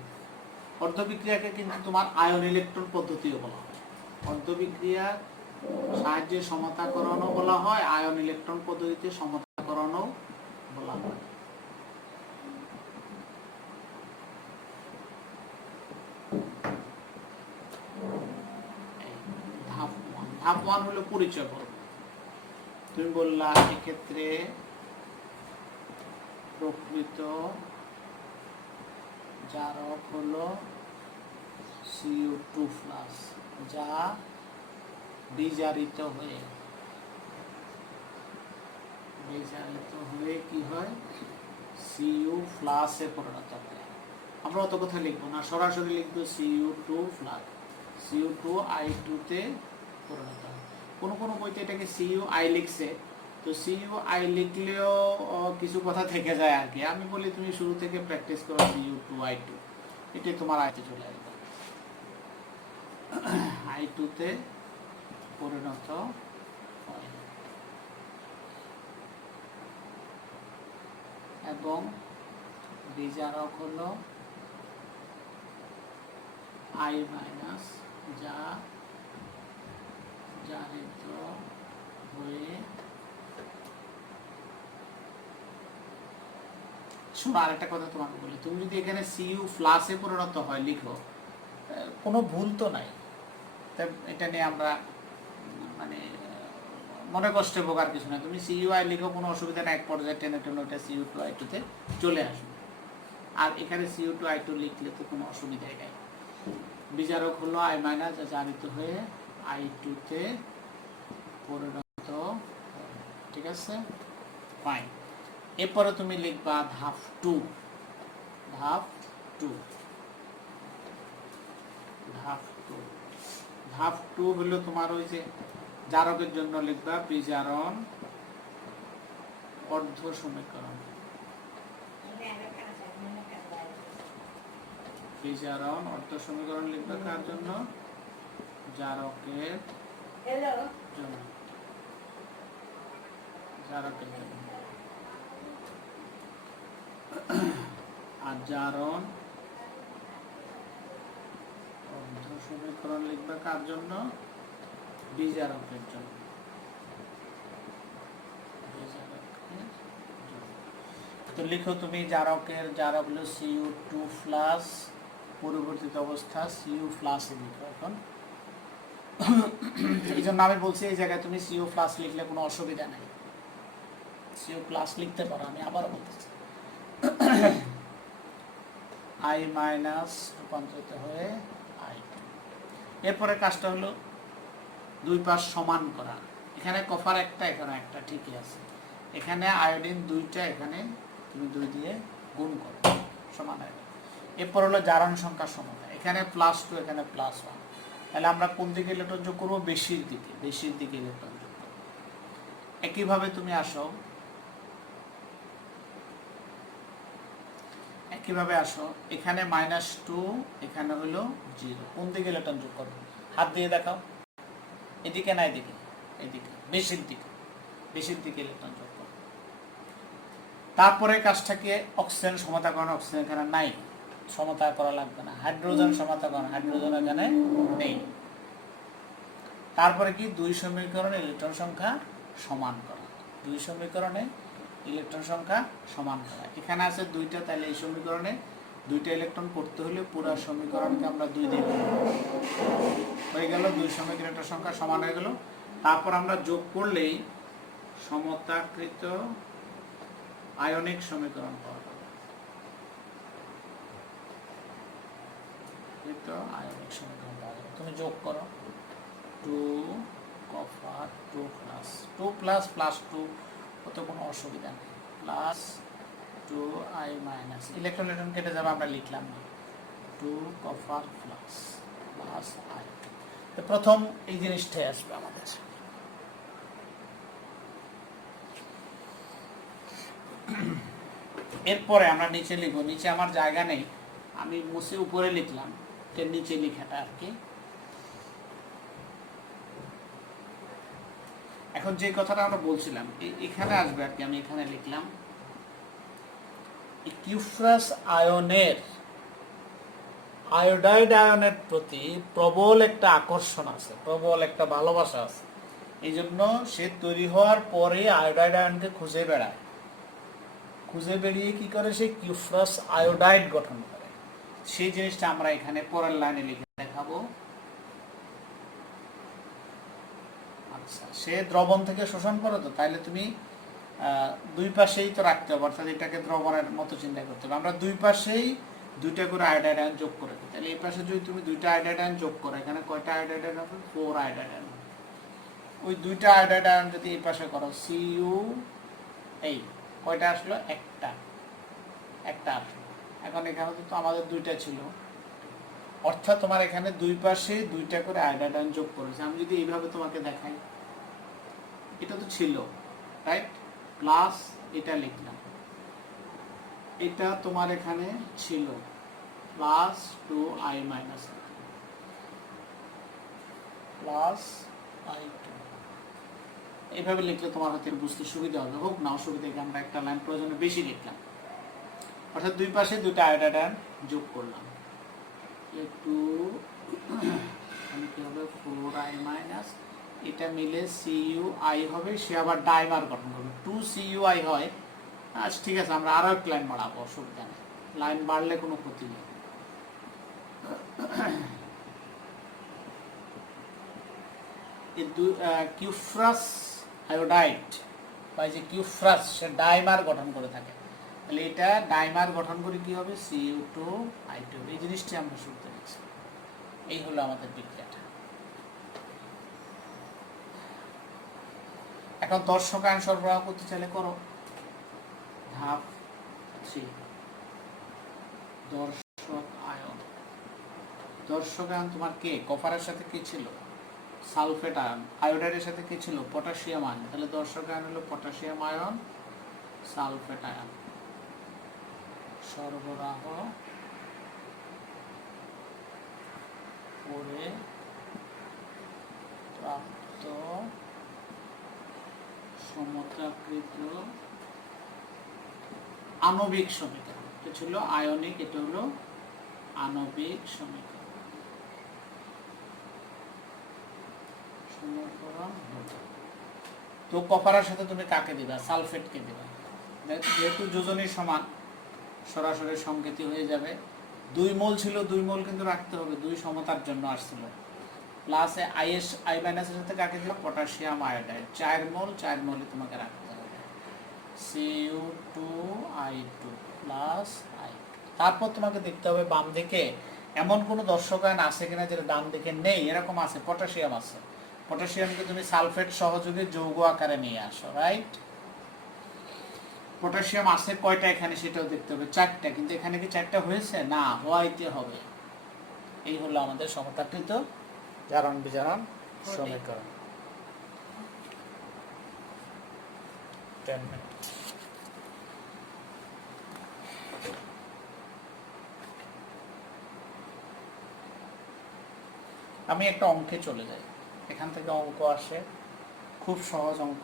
অর্ধ বিক্রিয়াকে কিন্তু তোমার আয়ন ইলেকট্রন পদ্ধতিও বলা হয়। অর্ধ বিক্রিয়ার সাহায্যে সমতাকরণও বলা হয়, আয়ন ইলেকট্রন পদ্ধতিতে সমতাকরণও বলা হয়। ধাপ 1 হলো পরিচয় পর্ব। তুমি বললা এক্ষেত্রে প্রকৃত জারক হলো Cu2+, যা বিজারিত হয়ে কি হয়? Cu+ এ পরিণত হয়। আমরা অত কথা লিখবো না, সরাসরি লিখবো Cu2+, Cu2I2 তে পরিণত হয়। কোনো কোনো বইতে এটাকে CuI লিখছে, তো CuI লিখলেও কিছু কথা থেকে যায় আর কি। আমি বলি তুমি শুরু থেকে প্র্যাকটিস করো Cu2I2, এটাই তোমার আয়তে চলে আসবে। I2 তে পরিণত হয় এবং বিজারক হলো I-, যা জারিত হয়ে শোনো, আরেকটা কথা তোমাকে বলি, তুমি যদি এখানে সিইউ প্লাসে পরিণত হয় লিখো, কোনো ভুল তো নাই, এটা নিয়ে আমরা মানে মনে কষ্টে ভোগার কিছু না। তুমি সিইউআই লিখো, কোনো অসুবিধা নেই, এক পর্যায়ে টেনে টেনে ওটা CU2I2 চলে আসবে। আর এখানে CU2I2 লিখলে তো কোনো অসুবিধাই নেই। বিজারক হলো I মাইনাস, জারিত হয়ে I2 তে পরিণত, ঠিক আছে, ফাইন। এরপরে তুমি লিখবা ধাপ 2। ধাপ 2 হলো তোমার ওই যে জারকের জন্য লিখবা বিজারণ অর্ধ সমীকরণ। বিজারণ অর্ধ সমীকরণ লিখবে কার জন্য? জারকের জন্য। জারকের জন্য। আর জারণ অর্ধ সমীকরণ লিখবে কার জন্য? বিজারকের জন্য। তো লিখো তুমি জারকের, জারক হলো CU2 প্লাস, পরিবর্তিত অবস্থা CU প্লাসে লিখো এখন। এই জন্য আমি বলছি এই জায়গায় তুমি CU প্লাস লিখলে কোনো অসুবিধা নেই, CU প্লাস লিখতে পারো। আমি আবার বলতেছি I মাইনাস রূপান্তরিত হয়ে I2। এরপরে কাজটা হলো দুই পাশ সমান করা। এখানে কপার একটা, এখানে একটা, ঠিকই আছে। এখানে আয়োডিন 2টা, এখানে তুমি 2 দিয়ে গুণ করো, সমান হয়ে গেল। এরপর হলো জারণ সংখ্যা সমতা, এখানে +2, এখানে +1। তাহলে আমরা কোন দিকে ইলেকট্রন যোগ করবো? বেশির দিকে, বেশির দিকে ইলেকট্রন যোগ করবো। একইভাবে তুমি আসো, একইভাবে আসো, এখানে -2, এখানে হলো 0। কোন দিকে ইলেকট্রন যোগ করবো? হাত দিয়ে দেখাও, এদিকে না এদিকে? এদিকে, বেশির দিকে, বেশির দিকে ইলেকট্রন যোগ করবো। তারপরে কাজটাকে অক্সিজেন সমতা করানো, অক্সিজেন এখানে নাই, সমতা করা লাগবে না। হাইড্রোজেন সমতা করানো, হাইড্রোজেন এখানে নেই। তারপরে কি? 2 সমীকরণে ইলেকট্রন সংখ্যা সমান করা। 2 সমীকরণে ইলেকট্রন সংখ্যা সমান করা। এখানে আছে 2টা, তাহলে এই সমীকরণে 2টা ইলেকট্রন করতে হলে পুরো সমীকরণকে আমরা 2 দিয়ে গুণ করব। হয়ে গেল 2 সমীকরণের সংখ্যা সমান হয়ে গেল। তারপর আমরা যোগ করলেই সমতাকৃত আয়নিক সমীকরণ পাওয়া যাবে। আয়নিক সমীকরণ পাওয়া যাবে। তুমি যোগ করো 2 কপার 2 প্লাস 2 প্লাস প্লাস 2, ওতে কোনো অসুবিধা নেই, plus 2I minus, electron electron কেটে যাবে, আমরা লিখলাম না, 2 কপার প্লাস প্লাস I2। তো প্রথম এই জিনিসটাই আসবে আমাদের। এরপরে আমরা নিচে লিখবো, নিচে আমার জায়গা নেই, আমি মুছে উপরে লিখলাম, নিচে লেখাটা আর কি। এখন যে কথাটা আমরা বলছিলাম এখানে আসবে আর কি, আমি এখানে লিখলাম কিউপ্রাস আয়নের, আয়োডাইড আয়নের প্রতি প্রবল একটা আকর্ষণ আছে, প্রবল একটা ভালোবাসা আছে। এই জন্য সে তৈরি হওয়ার পরে আয়োডাইড আয়নকে খুঁজে বেড়ায়, খুঁজে বেরিয়ে কি করে? সে কিউপ্রাস আয়োডাইড গঠন করে। সেই জিনিসটা আমরা এখানে পরের লাইনে লিখে দেখাবো। আচ্ছা, সে দ্রবণ থেকে শোষণ করো, তো তাইলে তুমি 2 পাশেই তো রাখতে হবে, অর্থাৎ এটাকে দ্রবণের মতো চিন্তা করতে হবে। আমরা 2 পাশেই 2টা করে আয়োডাইড আয়ন যোগ করে দিই। তাহলে এই পাশে যদি তুমি 2টা আয়োডাইড আয়ন যোগ করো, এখানে কয়টা আয়োডাইড আয়ন হবে? 4 আয়োডাইড আয়ন। ওই 2টা আয়োডাইড আয়ন যদি এই পাশে করো, CU, এই কয়টা আসলো? একটা আসলো। এখন এখানে তো আমাদের 2টা ছিল, অর্থাৎ তোমার এখানে 2 পাশে 2টা করে আয়োডাইড আয়ন যোগ করেছে। আমি যদি এইভাবে তোমাকে দেখাই, এটা তো ছিল, রাইট, প্লাস এটা লিখলাম, এটা তোমার এখানে ছিল, plus 2I minus plus I2। এইভাবে লিখলে তোমার হাতে বুঝতে সুবিধা হবে, হোক না অসুবিধা, আমরা একটা লাইন প্রয়োজনে বেশি লিখলাম, অর্থাৎ 2 পাশে 2টা আয়োডাইড আয়ন যোগ করলাম। একটু কি হবে? 4I মাইনাস, এটা মিলে CuI হবে, সে আবার ডাইমার গঠন করবে, 2CuI হয়। আচ্ছা ঠিক আছে, আমরা আরো এক লাইন বাড়াবো, অসুবিধা নেই, লাইন বাড়লে কোনো ক্ষতি নেই। কিউফ্রাস আয়োডাইড বা যে কিউফ্রাস, সে ডাইমার গঠন করে থাকে, তাহলে এটা ডাইমার গঠন করে কি হবে, Cu2I2। এই জিনিসটি আমরা শুনতে পাচ্ছি। এই হলো আমাদের বিক্রিয়াটা। এখন দর্শক আয়ন সরবরাহ করতে চাইলে করো। ধাপ 3, দর্শক আয়ন। দর্শক আয়ন তোমার কে, কপারের সাথে কি ছিল, সালফেট আয়ন। আয়োডাইডের সাথে কি ছিল, পটাশিয়াম আয়ন। তাহলে দর্শক আয়ন হলো পটাশিয়াম আয়ন, সালফেট আয়ন সরবরাহ করে প্রাপ্ত সমতাকৃত আণবিক সমীকরণ। এটা ছিল আয়নিক, এটা হলো আণবিক সমীকরণ। তো কপারের সাথে তুমি কাকে দিবা, সালফেটকে দিবা। যেহেতু যোজনী সমান, সরাসরি সংকেতই হয়ে যাবে। 2 মোল ছিল, 2 মোল কিন্তু রাখতে হবে, 2 সমতার জন্য আসছিল। প্লাসে I মাইনাসের সাথে কাকে দিবা, পটাশিয়াম আয়োডাইড, 4 মোল, 4 মোলই তোমাকে রাখতে হবে। Cu2I2 plus I2। তারপর তোমাকে দেখতে হবে বাম দিকে এমন কোনো দর্শক আয়ন আছে কিনা যেটা ডান দিকে নেই। এরকম আছে, পটাশিয়াম আছে। পটাশিয়ামকে তুমি সালফেট সহযোগে যৌগ আকারে নিয়ে আসো, রাইট। পটাশিয়াম আছে কয়টা এখানে সেটাও দেখতে হবে, 4টা। কিন্তু এখানে কি 4টা হয়েছে, না, হওয়াইতে হবে। এই হলো আমাদের সমতাকৃত জারণ বিজারণ সমীকরণ। 10 মিনিট। আমি একটা অঙ্কে চলে যাই, এখান থেকে অঙ্ক আসে, খুব সহজ অঙ্ক।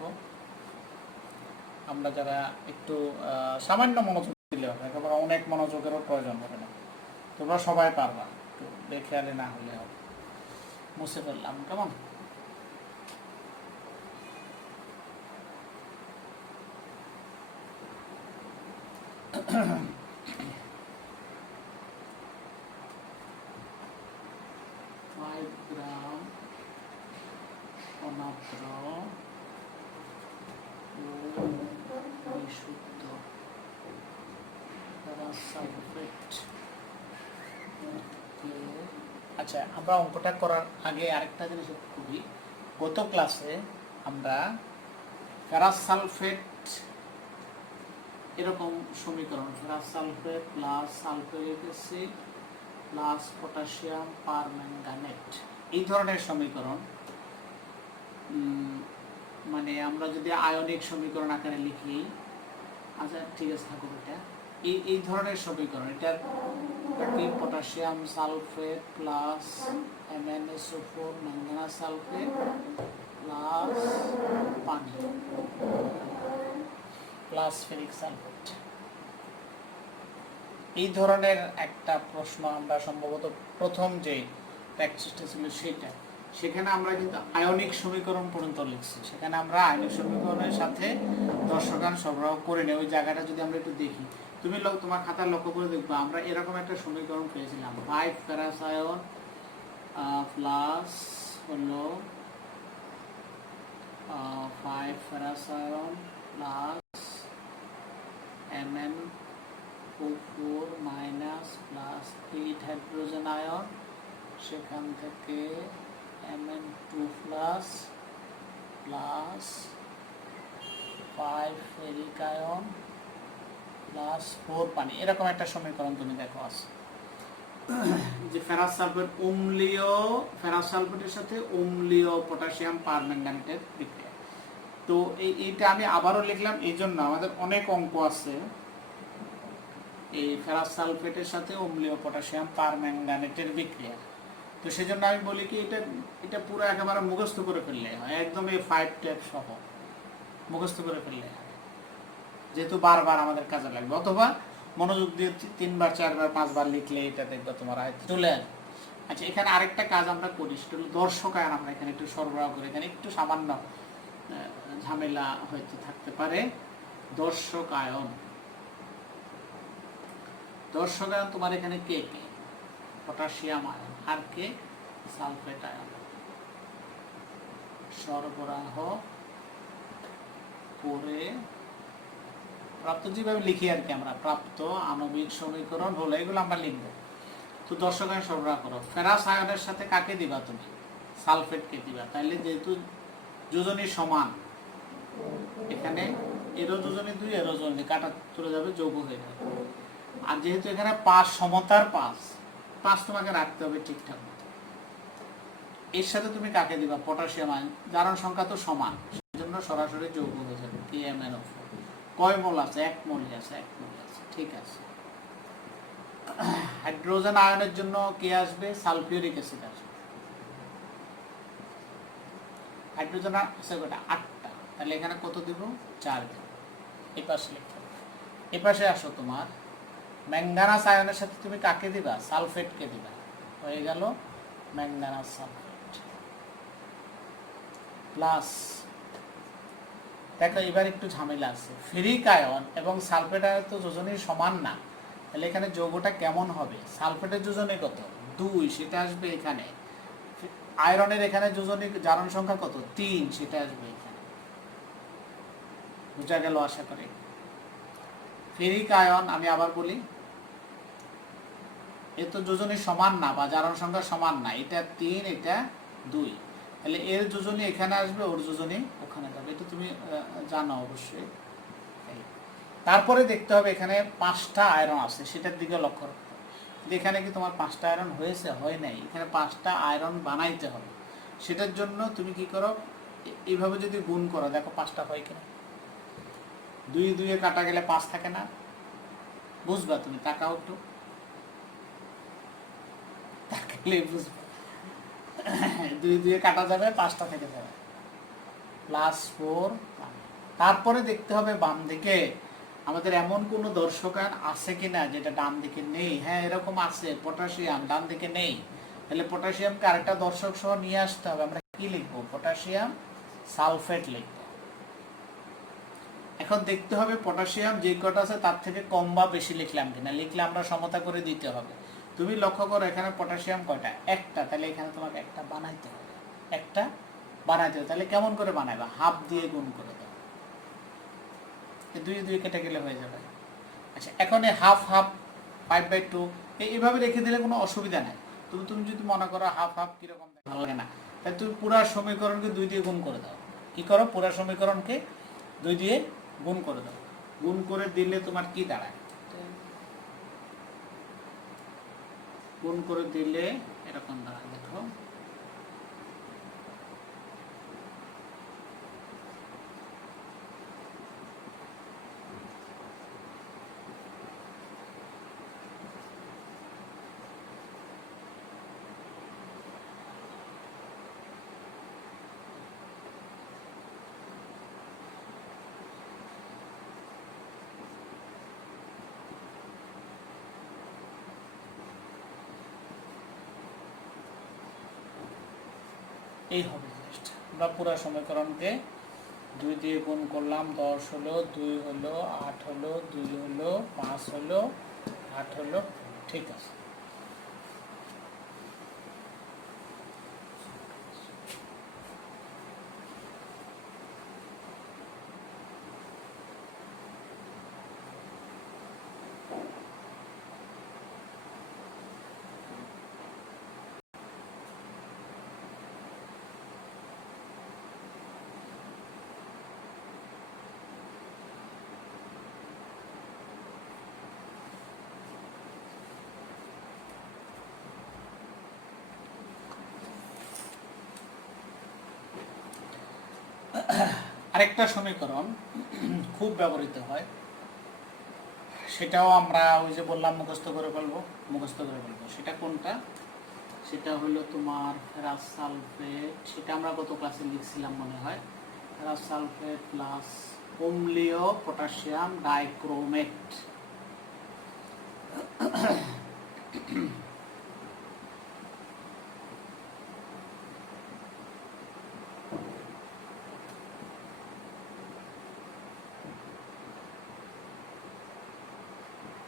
আমরা যারা একটু সামান্য মনোযোগ দিলে হবে, একেবারে অনেক মনোযোগেরও প্রয়োজন হবে না, তোমরা সবাই পারবা, একটু বেখেয়ালি না হলে হবে। মুছে ফেললাম, কেমন? গ্রাম অনাদ্র বিশুদ্ধ সালফেট। আচ্ছা, আমরা অঙ্কটা করার আগে আরেকটা জিনিস খুবই, গত ক্লাসে আমরা ফেরাস সালফেট এরকম সমীকরণ, ferrous sulphate plus sulphuric acid plus potassium permanganate, এই ধরনের সমীকরণ, মানে আমরা যদি আয়নিক সমীকরণ আকারে লিখি, আচ্ছা ঠিক আছে থাকুক, এটা এই ধরনের সমীকরণ। এটার কি, potassium sulphate plus MnSO4 manganous sulphate plus পানি প্লাস ফেরিক সালফেট, এই ধরনের একটা প্রশ্ন আমরা সম্ভবত প্রথম যে প্র্যাকটিসটা ছিল সেটা, সেখানে আমরা কিন্তু আয়নিক সমীকরণ পর্যন্ত লিখছি। সেখানে আমরা আয়নিক সমীকরণের সাথে দর্শক আয়ন সরবরাহ করে নেই। ওই জায়গাটা যদি আমরা একটু দেখি, তুমি তোমার খাতার লক্ষ্য করে দেখবা, আমরা এরকম একটা সমীকরণ পেয়েছিলাম, 5 ফেরাস আয়ন প্লাস হলো 5 ferrous ion plus MnO4 minus plus 8 hydrogen ion, সেখান থেকে Mn2 plus plus 5 ferric ion plus 4 পানি, এরকম একটা সমীকরণ তুমি দেখো আছে। যে ফেরাস সালফেট অম্লীয়, ফেরাস সালফেটের সাথে অম্লীয় পটাশিয়াম পারম্যাঙ্গানেটের বিক্রিয়া। তো এইটা আমি আবারও লিখলাম, এই জন্য আমাদের অনেক অঙ্ক আছে এই ফেরাস সালফেটের সাথে অম্লীয় পটাশিয়াম পারম্যাঙ্গানেটের বিক্রিয়া। তো সেজন্য আমি বলি কি, এটা পুরো একেবারে মুখস্থ করে ফেললে হয়, একদম এই 5 স্টেপ সহ মুখস্থ করে ফেললে হয়, যেহেতু বারবার আমাদের কাজে লাগবে। অথবা মনোযোগ দিয়ে 3 বার 4 বার 5 বার লিখলে এটা দেখবে তোমার আয়ত্তে চলে আসবে। আচ্ছা, এখানে আরেকটা কাজ আমরা করি, সেটা হলো দর্শক আয়ন আমরা এখানে একটু সরবরাহ করি। এখানে একটু সামান্য ঝামেলা হয়তো থাকতে পারে। দর্শক আয়ন তোমার এখানে কে কে? পটাশিয়াম আয়ন আর কে? সালফেট আয়ন সরবরাহ করে প্রাপ্ত, যেভাবে লিখি আর কি আমরা, প্রাপ্ত আণবিক সমীকরণ হলো, এগুলো আমরা লিখবো। তো দর্শক আয়ন সরবরাহ করো। ফেরাস আয়নের সাথে কাকে দিবা তুমি? সালফেটকে দিবা। তাইলে যেহেতু যোজনী সমান, এখানে এরও যোজনী 2, এরও যোজনী কাটা চলে যাবে, যৌগ হয়ে যাবে। আর যেহেতু এখানে 5 সমতার 5 তোমাকে রাখতে হবে ঠিকঠাক মতো। এর সাথে তুমি কাকে দিবা? Potassium ion. জারণ সংখ্যা তো সমান, সেজন্য সরাসরি যৌগ হয়ে যাবে KMnO4। কয় মোল আছে? 1 মোল আছে, 1 মোল আছে, ঠিক আছে। হাইড্রোজেন আয়নের জন্য কি আসবে? সালফিউরিক অ্যাসিড আসবে। হাইড্রোজেন আছে কয়টা? 8টা। তাহলে এখানে কত দেব? 4 দেব। এই পাশে লিখতে হবে। এই পাশে আসো, তোমার ম্যাঙ্গানাস আয়নের সাথে তুমি কাকে দিবা? সালফেটকে দিবা। হয়ে গেল ম্যাঙ্গানাস সালফেট প্লাস। দেখো এবার একটু ঝামেলা আছে, ফেরিক আয়ন এবং সালফেট আয়ন তো যোজনী সমান না। তাহলে এখানে যৌগটা কেমন হবে? সালফেটের যোজনী কত? 2, সেটা আসবে এখানে। আয়রনের এখানে যোজনী জারণ সংখ্যা কত? 3, সেটা আসবে এখানে। বুঝা গেল আশা করি। ফেরিক আয়ন আমি আবার বলি, এ তো যোজনী সমান না বা জারণ সংখ্যা সমান না। এটা 3, এটা 2। তাহলে এর যোজনী এখানে আসবে, ওর যোজনী ওখানে যাবে। এটা তুমি জানো অবশ্যই। তারপরে দেখতে হবে এখানে 5টা আয়রন আছে, সেটার দিকে লক্ষ্য রাখতে হবে। এখানে কি তোমার 5টা আয়রন হয়েছে? হয় নাই। এখানে 5টা আয়রন বানাইতে হবে। সেটার জন্য তুমি কি করো? এইভাবে যদি গুণ করো, দেখো 5টা হয় কিনা। 2 2 কাটা গেলে 5 থাকে না? বুঝবা তুমি, তাকাও একটু, তাকালে বুঝবা। 2 2 কাটা যাবে, 5টা থেকে যাবে, +4। তারপরে দেখতে হবে বাম দিকে আমাদের এমন কোনো দর্শক আয়ন আছে কিনা যেটা ডান দিকে নেই। হ্যাঁ, এরকম আছে, পটাশিয়াম ডান দিকে নেই। তাহলে পটাশিয়ামকে আরেকটা দর্শক সহ নিয়ে আসতে হবে। আমরা কি লিখবো? পটাশিয়াম সালফেট লিখবো। এখন দেখতে হবে পটাশিয়াম যে কটা আছে তার থেকে কম বা বেশি লিখলাম কিনা। লিখলে আমরা সমতা করে দিতে হবে। তুমি লক্ষ্য করো এখানে পটাশিয়াম কয়টা? 1টা। তাহলে এখানে তোমাকে 1টা বানাইতে হবে, 1টা বানাইতে হবে। তাহলে কেমন করে বানাইবা? হাফ দিয়ে গুণ করে দাও, 2 2 কেটে গেলে হয়ে যাবে। আচ্ছা, এখন এই হাফ হাফ 5/2 এইভাবে রেখে দিলে কোনো অসুবিধা নাই। তুমি যদি মনে করো হাফ হাফ কিরকম ভালো লাগে না, তাহলে তুমি পুরো সমীকরণকে 2 দিয়ে গুণ করে দাও। কি করো? পুরো সমীকরণকে 2 দিয়ে গুণ করে দাও। গুণ করে দিলে তোমার কি দাঁড়ায়? গুণ করে দিলে এরকম দাঁড়ায়, দেখো। এই হবে জিনিসটা। আমরা পুরো সমীকরণকে 2 দিয়ে গুণ করলাম, 10 হলো, 2 হলো, 8 হলো, 2 হলো, 5 হলো, 8 হলো, ঠিক আছে। আরেকটা সমীকরণ খুব ব্যবহৃত হয়, সেটাও আমরা ওই যে বললাম মুখস্থ করে ফেলবো। সেটা কোনটা? সেটা হলো তোমার ফেরাস সালফেট। সেটা আমরা গত ক্লাসে লিখছিলাম মনে হয়। ফেরাস সালফেট প্লাস অম্লীয় পটাশিয়াম ডাইক্রোমেট।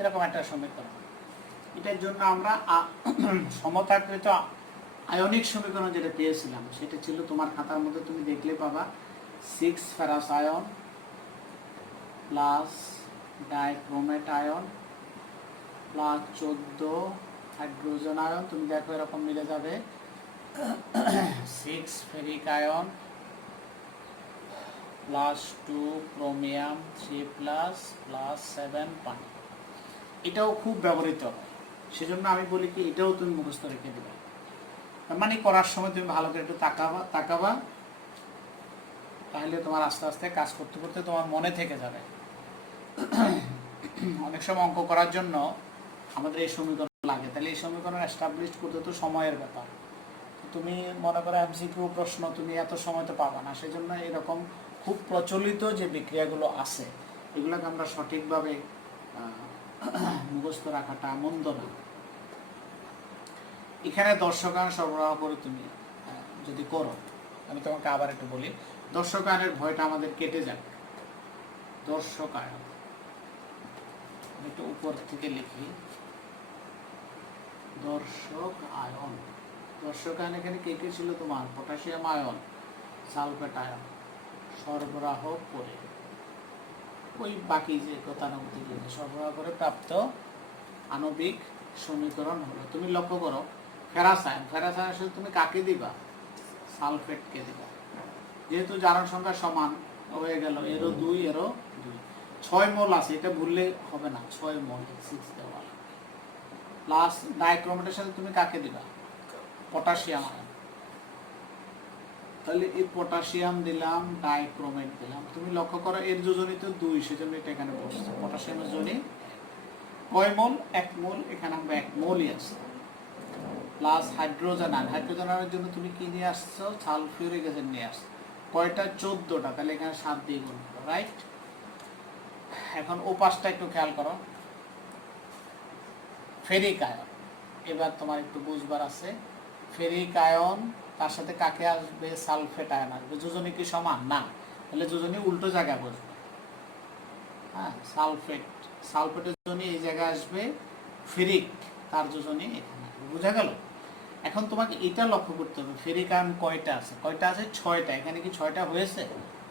এরকম একটা সমীকরণ। এটার জন্য আমরা সমতাকৃত আয়নিক সমীকরণ যেটা পেয়েছিলাম সেটা ছিল তোমার খাতার মধ্যে, তুমি দেখলে পাবা 6 ferrous ion plus dichromate ion plus 14 hydrogen ion. তুমি দেখো এরকম মিলে যাবে 6 ferric ion plus 2 chromium 3 plus plus 7 পানি। এটাও খুব ব্যবহৃত হয়, সেজন্য আমি বলি কি এটাও তুমি মুখস্থ রেখে দেবে। মানে করার সময় তুমি ভালো করে একটু তাকাবা, তাহলে তোমার আস্তে আস্তে কাজ করতে করতে তোমার মনে থেকে যাবে। অনেক সময় অঙ্ক করার জন্য আমাদের এই সমীকরণ লাগে, তাহলে এই সমীকরণ এস্টাবলিশ করতে তো সময়ের ব্যাপার। তুমি মনে করো এমসিকিউ প্রশ্ন তুমি এত সময় তো পাবা না, সেজন্য এরকম খুব প্রচলিত যে বিক্রিয়াগুলো আছে এগুলোকে আমরা সঠিকভাবে মুখস্থ রাখাটা মন্দ না। এখানে দর্শকায়ন সরবরাহ করে তুমি যদি করো, আমি তোমাকে আবার একটু বলি, দর্শকায়নের ভয়টা আমাদের কেটে যাবে। দর্শকায়ন একটু উপর থেকে লিখি, দর্শক আয়ন। দর্শক আয়ন এখানে কে কে ছিল তোমার? পটাশিয়াম আয়ন, সালফেট আয়ন সরবরাহ করে, ওই বাকি যে গতানুগতিক সরবরাহ করে প্রাপ্ত আণবিক সমীকরণ হলো। তুমি লক্ষ্য করো ফেরাস আয়ন, ফেরাস আয়ন সাথে তুমি কাকে দিবা? সালফেটকে দিবা। যেহেতু জারণ সংখ্যা সমান হয়ে গেল, এরও 2 এরও 2, 6 মোল আছে, এটা ভুললে হবে না, 6 মোল 6 দেওয়া। প্লাস ডাইক্রোমেটের সাথে তুমি কাকে দিবা? Potassium ion. তাহলে এই পটাশিয়াম দিলাম, ডাইক্রোমেট দিলাম। তুমি লক্ষ্য করো এর যোজনী তো 2, সেজন্য এটা এখানে বসছে। পটাশিয়ামের যোজনী কয় মোল? 1 মোল, এখানে আমরা 1 মোলই আছে। প্লাস হাইড্রোজেন আয়ন, হাইড্রোজেন আয়নের জন্য তুমি কি নিয়ে আসছো? সালফিউরিক অ্যাসিড নিয়ে আসছো। কয়টা? 14টা, তাহলে এখানে 7 দিয়ে গুণ করো, রাইট? এখন ও পাশটা একটু খেয়াল করো, ফেরিক আয়ন। এবার তোমার একটু বুঝবার আছে, ফেরিক আয়ন তার সাথে কাকে আসবে? সালফেট আয়ন আসবে। যোজনী কি সমান? না, তাহলে যোজনী উল্টো জায়গায় বসবে। হ্যাঁ, সালফেটের যোজনী এই জায়গায় আসবে, ফেরিক তার যোজনী এখানে আসবে। বুঝা গেল? এখন তোমাকে এটা লক্ষ্য করতে হবে, ফেরিক আয়ন কয়টা আছে? কয়টা আছে? 6টা। এখানে কি 6টা হয়েছে?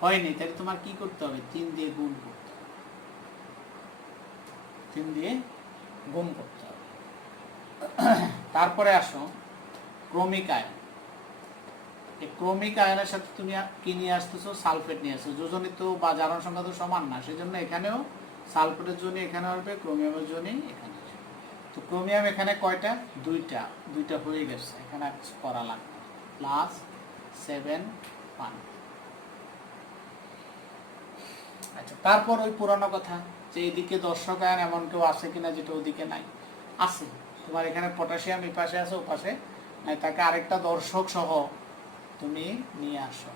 হয়নি, তাহলে তোমার কি করতে হবে? 3 দিয়ে গুণ করতে হবে। 3 দিয়ে গুণ করতে হবে। তারপরে আসো ক্রমিক আয়ন। এই ক্রমিক আয়নের সাথে তুমি কি নিয়ে আসতেছো? সালফেট নিয়ে আসছো। যোজনী তো বা জারণ সংখ্যা তো সমান না, সেজন্য এখানেও সালফেটের জন্য এখানে আসবে, ক্রোমিয়ামের জন্য এখানে আসবে। তো ক্রোমিয়াম এখানে কয়টা? 2টা হয়ে গেছে, এখানে আর কিছু করা লাগবে। প্লাস 7 পানি। আচ্ছা, তারপর ওই পুরানো কথা যে এদিকে দর্শক আয়ন এমন কেউ আছে কিনা যেটা ওদিকে নাই? আছে। তোমার এখানে পটাশিয়াম এই পাশে আছে, ও পাশে নাই, তাকে আরেকটা দর্শক সহ তুমি নিয়ে আসো।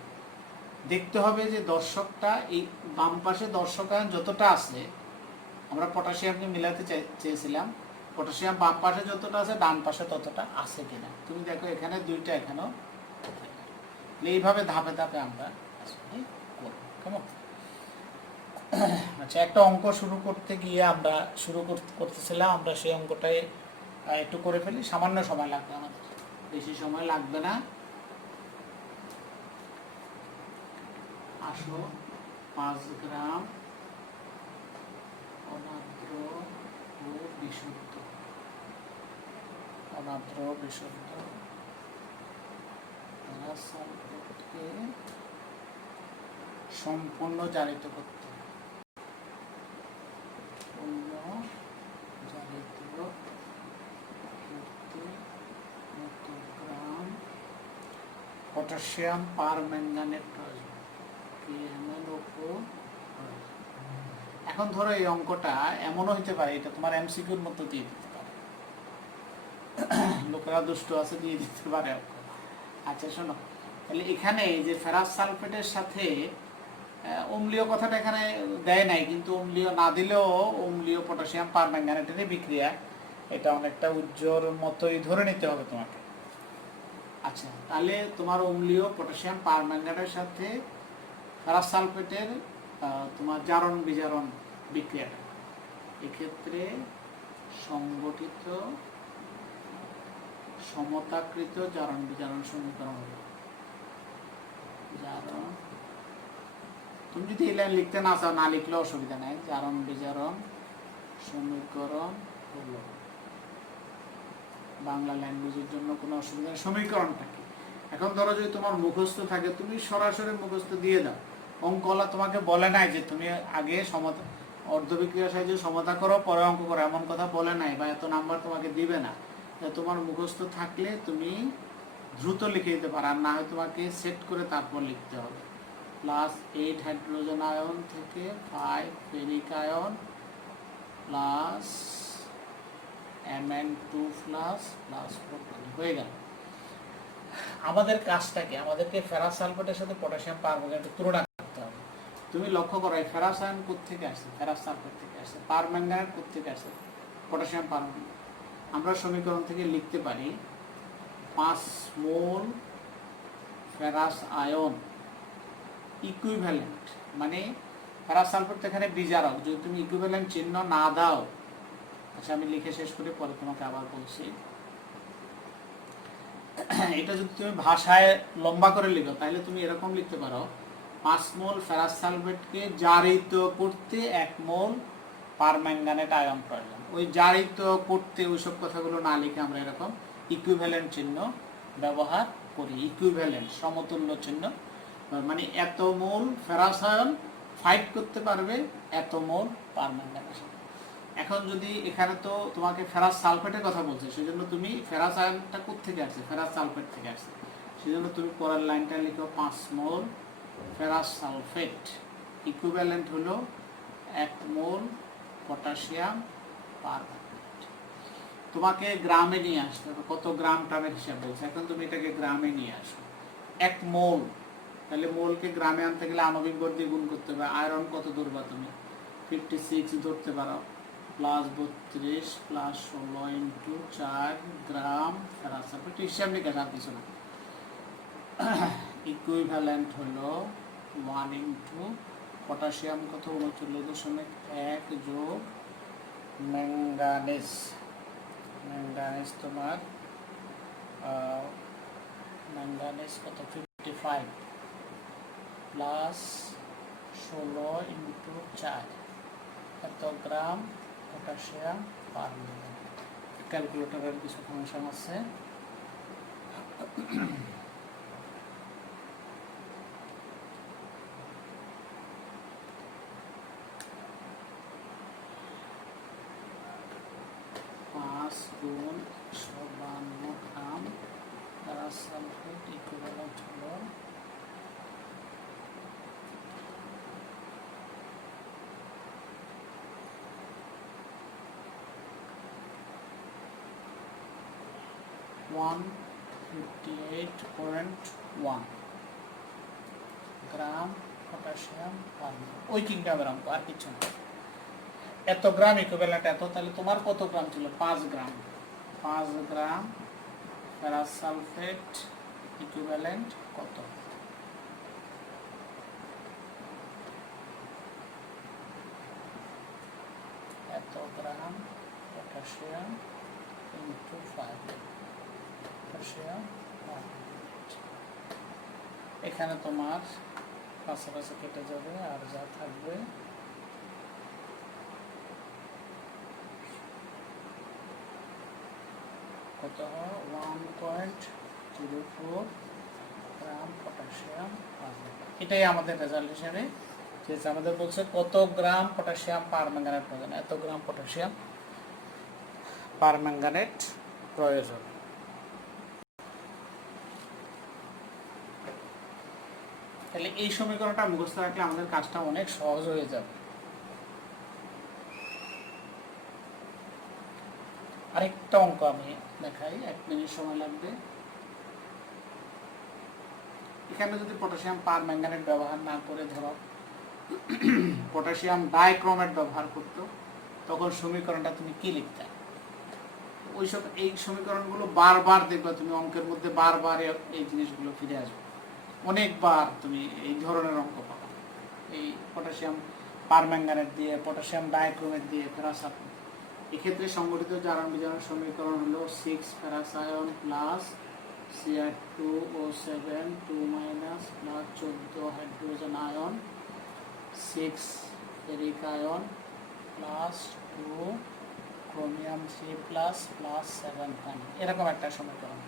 দেখতে হবে যে দর্শকটা এই বাম পাশে দর্শকায়ন যতটা আছে, আমরা পটাশিয়ামকে মিলাতে চেয়েছিলাম, পটাশিয়াম বাম পাশে যতটা আছে ডান পাশে ততটা আছে কিনা। তুমি দেখো এখানে 2টা, এখানেও। এইভাবে ধাপে ধাপে আমরা করব, কেমন? আচ্ছা, একটা অঙ্ক শুরু করতে গিয়ে আমরা করতেছিলাম, আমরা সেই অঙ্কটাই একটু করে ফেলি। সামান্য সময় লাগবে আমাদের, বেশি সময় লাগবে না। আসো 5 গ্রাম অনার্দ্র ও বিশুদ্ধ সালফেটকে সম্পূর্ণ জারিত করতে, গ্রাম পটাশিয়াম পারম্যাঙ্গানেট প্রয়োজন। এখন ধরো এই অঙ্কটা এমনও হইতে পারে, এটা তোমার এমসিকিউর মতো দিয়ে দিতে পারে, লোকেরা দুষ্ট আছে দিয়ে দিতে পারে অঙ্ক। আচ্ছা শোনো, তাহলে এখানে যে ফেরাস সালফেটের সাথে অম্লীয় কথাটা এখানে দেয় নাই, কিন্তু অম্লীয় না দিলেও অম্লীয় পটাশিয়াম পারম্যাঙ্গানেটেরই বিক্রিয়া, এটা অনেকটা উজ্জ্বল মতোই ধরে নিতে হবে তোমাকে। আচ্ছা, তাহলে তোমার অম্লীয় পটাশিয়াম পারম্যাঙ্গানেটের সাথে ফেরাস সালফেটের তোমার জারণ বিজারণ বিক্রিয়াটা, এক্ষেত্রে সংগঠিত সমতাকৃত জারণ বিজারণ সমীকরণ হলো জারণ। তুমি যদি এই লাইন লিখতে না চাও, না লিখলে অসুবিধা নাই। জারণ বিজারণ সমীকরণ হলো, বাংলা ল্যাঙ্গুয়েজের জন্য কোনো অসুবিধা নেই। সমীকরণটা কি? এখন ধরো যদি তোমার মুখস্থ থাকে, তুমি সরাসরি মুখস্থ দিয়ে দাও। অঙ্কওয়ালা তোমাকে বলে নাই যে তুমি আগে সমতা অর্ধবিক্রিয়ার সাহায্যে সমতা করো পরে অঙ্ক করো, এমন কথা বলে নাই, বা এত নাম্বার তোমাকে দিবে না। তোমার মুখস্থ থাকলে তুমি দ্রুত লিখে দিতে পারো, আর না হয় তোমাকে সেট করে তারপর লিখতে হবে। +8 হাইড্রোজেন আয়ন থেকে 5 ferric ion plus Mn2 plus 4 হয়ে গেল। আমাদের কাজটা কি? আমাদেরকে ফেরাস সালফেটের সাথে পটাশিয়াম পারম্যাঙ্গানেটের তুলনা করতে হবে। তুমি লক্ষ্য করো, এই ফেরাস আয়ন কোত্থেকে আসছে? ফেরাস সালফেট থেকে আসছে। পারম্যাঙ্গানেট কোত্থেকে আসছে? Potassium permanganate. আমরা সমীকরণ থেকে লিখতে পারি 5 মোল ফেরাস আয়ন ইকুইভ্যালেন্ট, মানে ফেরাস সালফেট তো এখানে বিজারক, যদি তুমি ইকুইভ্যালেন্ট চিহ্ন না দাও। আচ্ছা, আমি লিখে শেষ করে পরে তোমাকে আবার বলছি। এটা যদি তুমি ভাষায় লম্বা করে লিখো, তাহলে তুমি এরকম লিখতে পারো 5 মোল ফেরাস সালফেটকে জারিত করতে 1 মোল পারম্যাঙ্গানেট আয়ন প্রয়োজন। ওই জারিত করতে ওইসব কথাগুলো না লিখে আমরা এরকম ইকুইভ্যালেন্ট চিহ্ন ব্যবহার করি। ইকুইভ্যালেন্ট সমতুল্য চিহ্ন, মানে এত মোল ফেরাস আয়ন ফাইট করতে পারবে এত মোল পারম্যাঙ্গানেট। এখন যদি এখানে তো তোমাকে ফেরাস সালফেটের কথা বলছে, সেজন্য তুমি ফেরাস আয়নটা কোত্থেকে আসছে? ফেরাস সালফেট থেকে আসছে। সেজন্য তুমি পরের লাইনটা লিখো 5 মোল ফেরাস সালফেট ইকুইভ্যালেন্ট হলো 1 মোল পটাশিয়াম পারম্যাঙ্গানেট। তোমাকে গ্রামে নিয়ে আসতে হবে, কত গ্রাম টামের হিসাব বলছে। এখন তুমি এটাকে গ্রামে নিয়ে আসো। 1 মোল, তাহলে মোলকে গ্রামে আনতে গেলে আণবিক ভর দিয়ে গুণ করতে হবে। আয়রন কত ধরবা তুমি? 56 ধরতে পারো, +32 +16 ইন্টু 4 গ্রাম ফেরাস সালফেট। হিসাব নিকাশ আর কিছু না। ইকুইভ্যালেন্ট হলো 1 ইন্টু পটাশিয়াম কত 39.1 যোগ ম্যাঙ্গানিজ। ম্যাঙ্গানিজ তোমার ম্যাঙ্গানিজ কত 55 প্লাস 16 ইন্টু 4 এত গ্রাম পটাশিয়াম পারম্যাঙ্গানেট। ক্যালকুলেটরের কিছু ফাংশন আছে। গুণ 152 গ্রাম ফেরাস সালফেট ইকুইভ্যালেন্ট হলো 158.1 গ্রাম পটাশিয়াম পারম্যাঙ্গানেট। ওই কিংডামের অঙ্ক, আর কিছু না। এত গ্রাম ইকুইভ্যালেন্ট এত, তাহলে তোমার কত গ্রাম ছিল? 5 গ্রাম। 5 গ্রাম ফেরাস সালফেট ইকুইভ্যালেন্ট কত? এত গ্রাম পটাশিয়াম ইন্টু 5 পটাশিয়াম। এখানে তোমার পাশাপাশি কেটে যাবে, আর যা থাকবে কত? 1.04 গ্রাম পটাশিয়াম পারম্যাঙ্গানেট। এটাই আমাদের রেজাল্ট হিসেবে চেয়েছে। আমাদের বলছে কত গ্রাম পটাশিয়াম পারম্যাঙ্গানেট প্রয়োজন, এত গ্রাম পটাশিয়াম পারম্যাঙ্গানেট প্রয়োজন। তাহলে এই সমীকরণটা মুখস্থ রাখলে আমাদের কাজটা অনেক সহজ হয়ে যাবে। আরেকটা অঙ্ক আমি দেখাই, 1 মিনিট সময় লাগবে। এখানে যদি পটাশিয়াম পারম্যাঙ্গানেট ব্যবহার না করে ধরো পটাশিয়াম ডাইক্রোমেট ব্যবহার করতো, তখন সমীকরণটা তুমি কি লিখতে? ওইসব এই সমীকরণগুলো বারবার দেখবা তুমি অঙ্কের মধ্যে, বারবার এই জিনিসগুলো ফিরে আসবে। অনেকবার তুমি এই ধরনের অঙ্ক পাবা, এই পটাশিয়াম পারম্যাঙ্গানেট দিয়ে, পটাশিয়াম ডাইক্রোমেট দিয়ে ফেরাস সালফেট। এক্ষেত্রে সংগঠিত জারণ বিজারণ সমীকরণ হলো 6 ferrous ion plus Cr2O7 2 minus plus 14 hydrogen ion 6 ferric ion plus 2 chromium 3 plus plus 7 পানি, এরকম একটা সমীকরণ।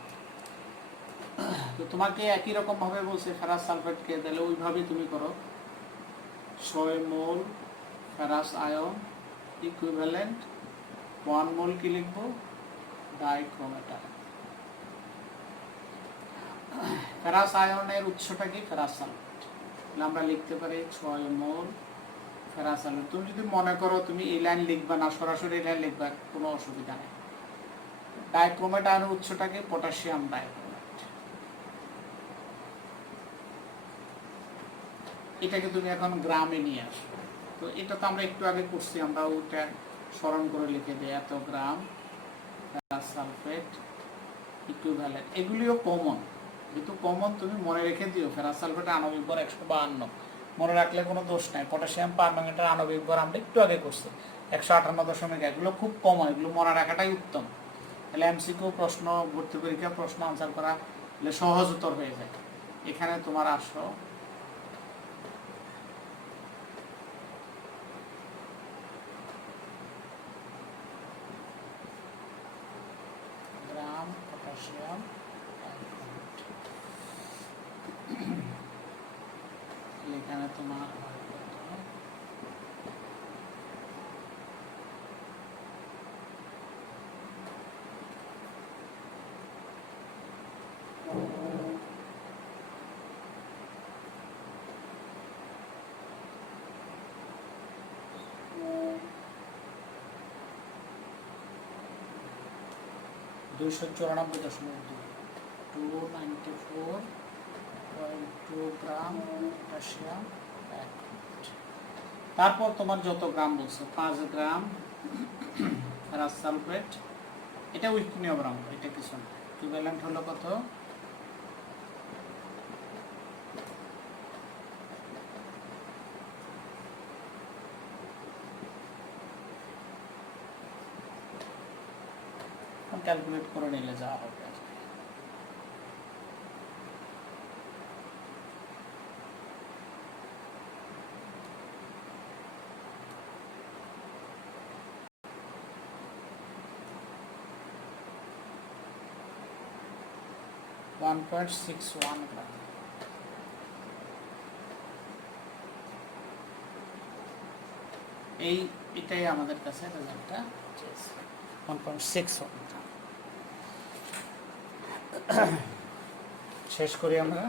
তো তোমাকে একই রকম ভাবে বলছে ফেরাস সালফেটকে, তাহলে ওইভাবেই তুমি করো। 6 মোল ফেরাস আয়ন ইকুইভ্যালেন্ট 1 মোল কি লিখবো, ডাইক্রোমেটাল। ফেরাস আয়নের উৎসটা কি, ফেরাস সালফেট। তাহলে আমরা লিখতে পারি 6 মোল ফেরাস সালফেট। তুমি যদি মনে করো তুমি এই লাইন লিখবা না, সরাসরি এই লাইন লিখবা, কোনো অসুবিধা নেই। ডাইক্রোমেট আয়নের উৎসটা কি, পটাশিয়াম ডাইক্রোমেট। এটাকে তুমি এখন গ্রামে নিয়ে আসো। তো এটা তো আমরা একটু আগে করছি, আমরা ওটা স্মরণ করে লিখে দিই, এত গ্রাম ফেরাস সালফেট ইকুইভ্যালেন্ট। এগুলিও কমন, যেহেতু কমন তুমি মনে রেখে দিও। ফেরাস সালফেটের আণবিক ভর 152, মনে রাখলে কোনো দোষ নাই। পটাশিয়াম পারম্যাঙ্গানেটের আণবিক ভর আমরা একটু আগে করছি 158.1। এগুলো খুব কমন, এগুলো মনে রাখাটাই উত্তম। তাহলে এমসিকিউ প্রশ্ন, ভর্তি পরীক্ষা প্রশ্ন আনসার করা সহজ উত্তর হয়ে যায়। এখানে তোমার আসো গ্রাম পটাশিয়াম এখানে তোমার 294.2 গ্রাম পটাশিয়াম। তারপর তোমার যত গ্রাম বলছো, 5 গ্রাম ফেরাস সালফেট, এটা উইকনীয় গ্রাম, এটা কিছু না। ইকুইভ্যালেন্ট হলো কত, ক্যালকুলেট করে নিলে যা হবে। $1.61 গ্রাম। এটাই আমাদের কাছে রেজাল্টটা 1.61 গ্রাম। শেষ করি আমরা।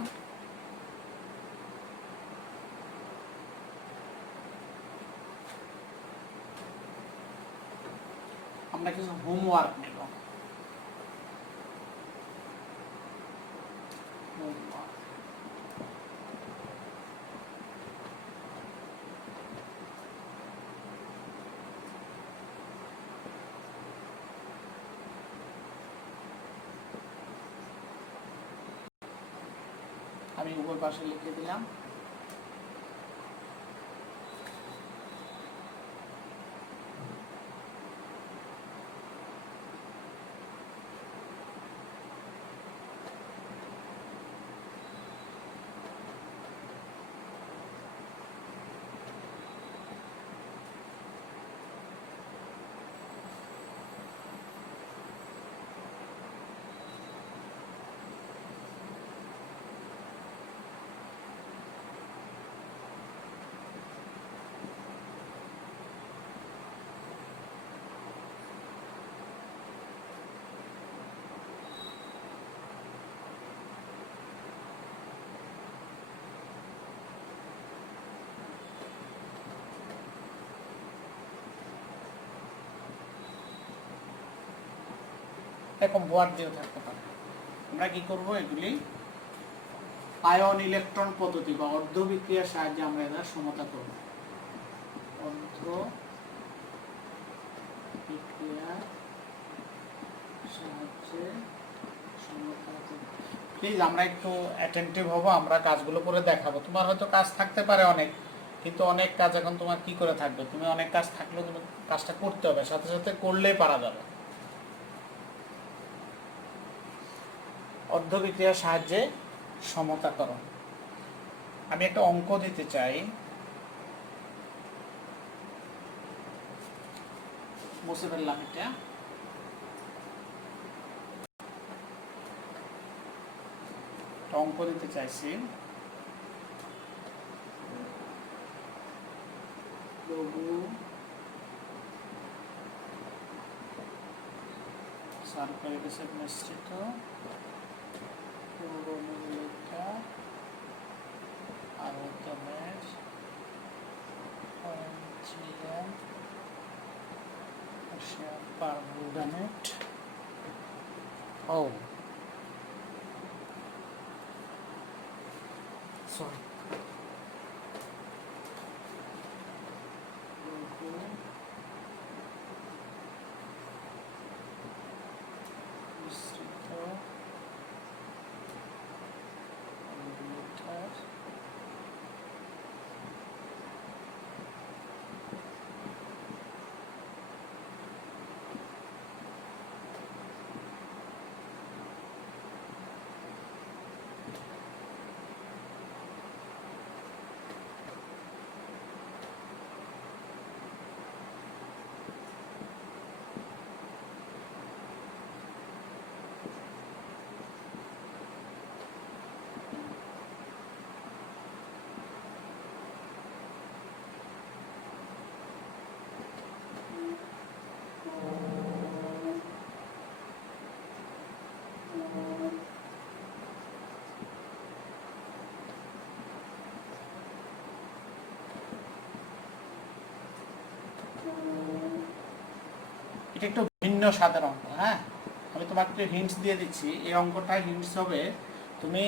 আমরা কিছু হোমওয়ার্ক নেব। আমি উপর পাশে লিখে দিলাম। এরকম বোয়ার দিয়েও থাকতে পারে। আমরা কি করব, এগুলি আয়ন ইলেকট্রন পদ্ধতি বা অর্ধ বিক্রিয়ার সাহায্যে আমরা এরা সমতা করব। অর্ধ বিক্রিয়ার সাহায্যে সমতা করব। প্লিজ আমরা একটু অ্যাটেন্টিভ হব, আমরা কাজগুলো করে দেখাবো। তোমার হয়তো কাজ থাকতে পারে অনেক, কিন্তু অনেক কাজ এখন তোমার কি করে থাকবে, তুমি অনেক কাজ থাকলেও তুমি কাজটা করতে হবে, সাথে সাথে করলেই পারা যাবে। অর্ধবিক্রিয়ার সাহায্যে সমতাকরণ। আমি একটা অঙ্ক দিতে চাই, মুছে ফেললাম এটা। অঙ্ক দিতে চাইছি, লঘু সারকারি হিসেব নিশ্চিত পূর্বনির্লিপ্তা আয়তনের পারম্যাঙ্গানেট ও সরি এটা একটু ভিন্ন স্বাদের অঙ্ক। হ্যাঁ, আমি তোমাকে হিন্টস দিয়ে দিচ্ছি। এই অঙ্কটা হিন্টস হবে, তুমি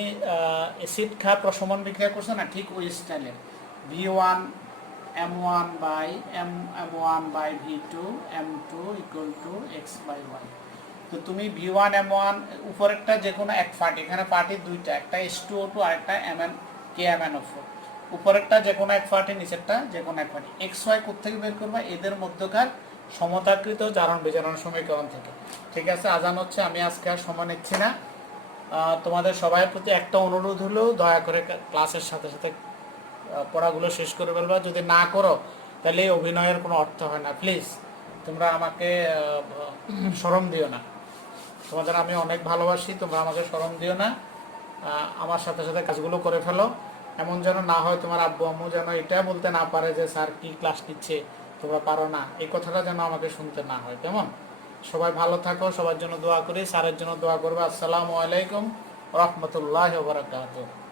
অ্যাসিড ক্ষার প্রশমন বিক্রিয়া করছো না, ঠিক ওই স্টাইলে V1 M1 by M1 by V2 M2 equal to x/y। তো তুমি V1 M1 উপরেরটা যে কোনো এক পার্টি, এখানে পার্টি দুইটা, একটা H2O2 আর একটা KMnO4। উপরেরটা যে কোনো এক পার্টি, নিচেরটা যে কোনো এক পার্টি। XY কোত্থেকে বের করবা? এদের মধ্যকার সমতাকৃত জারণ বিজারণ সমীকরণ থেকে। ঠিক আছে, আজান হচ্ছে, আমি আজকে আর সময় নিচ্ছি না। তোমাদের সবার প্রতি একটা অনুরোধ হলো, দয়া করে ক্লাসের সাথে সাথে পড়াগুলো শেষ করে ফেলবা। যদি না করো তাহলে এই অভিনয়ের কোনো অর্থ হয় না। প্লিজ তোমরা আমাকে শরম দিও না, তোমাদের আমি অনেক ভালোবাসি, তোমরা আমাকে শরম দিও না। আমার সাথে সাথে কাজগুলো করে ফেলো। এমন যেন না হয় তোমার আব্বু আম্মু যেন এটা বলতে না পারে যে স্যার কি ক্লাস নিচ্ছে, তোমরা পারো না, এই কথাটা যেন আমাকে শুনতে না হয়। কেমন? সবাই ভালো থাকো, সবার জন্য দোয়া করি, স্যারের জন্য দোয়া করবে। আসসালামু আলাইকুম রহমতুল্লাহ ওয়া বারাকাতুহু।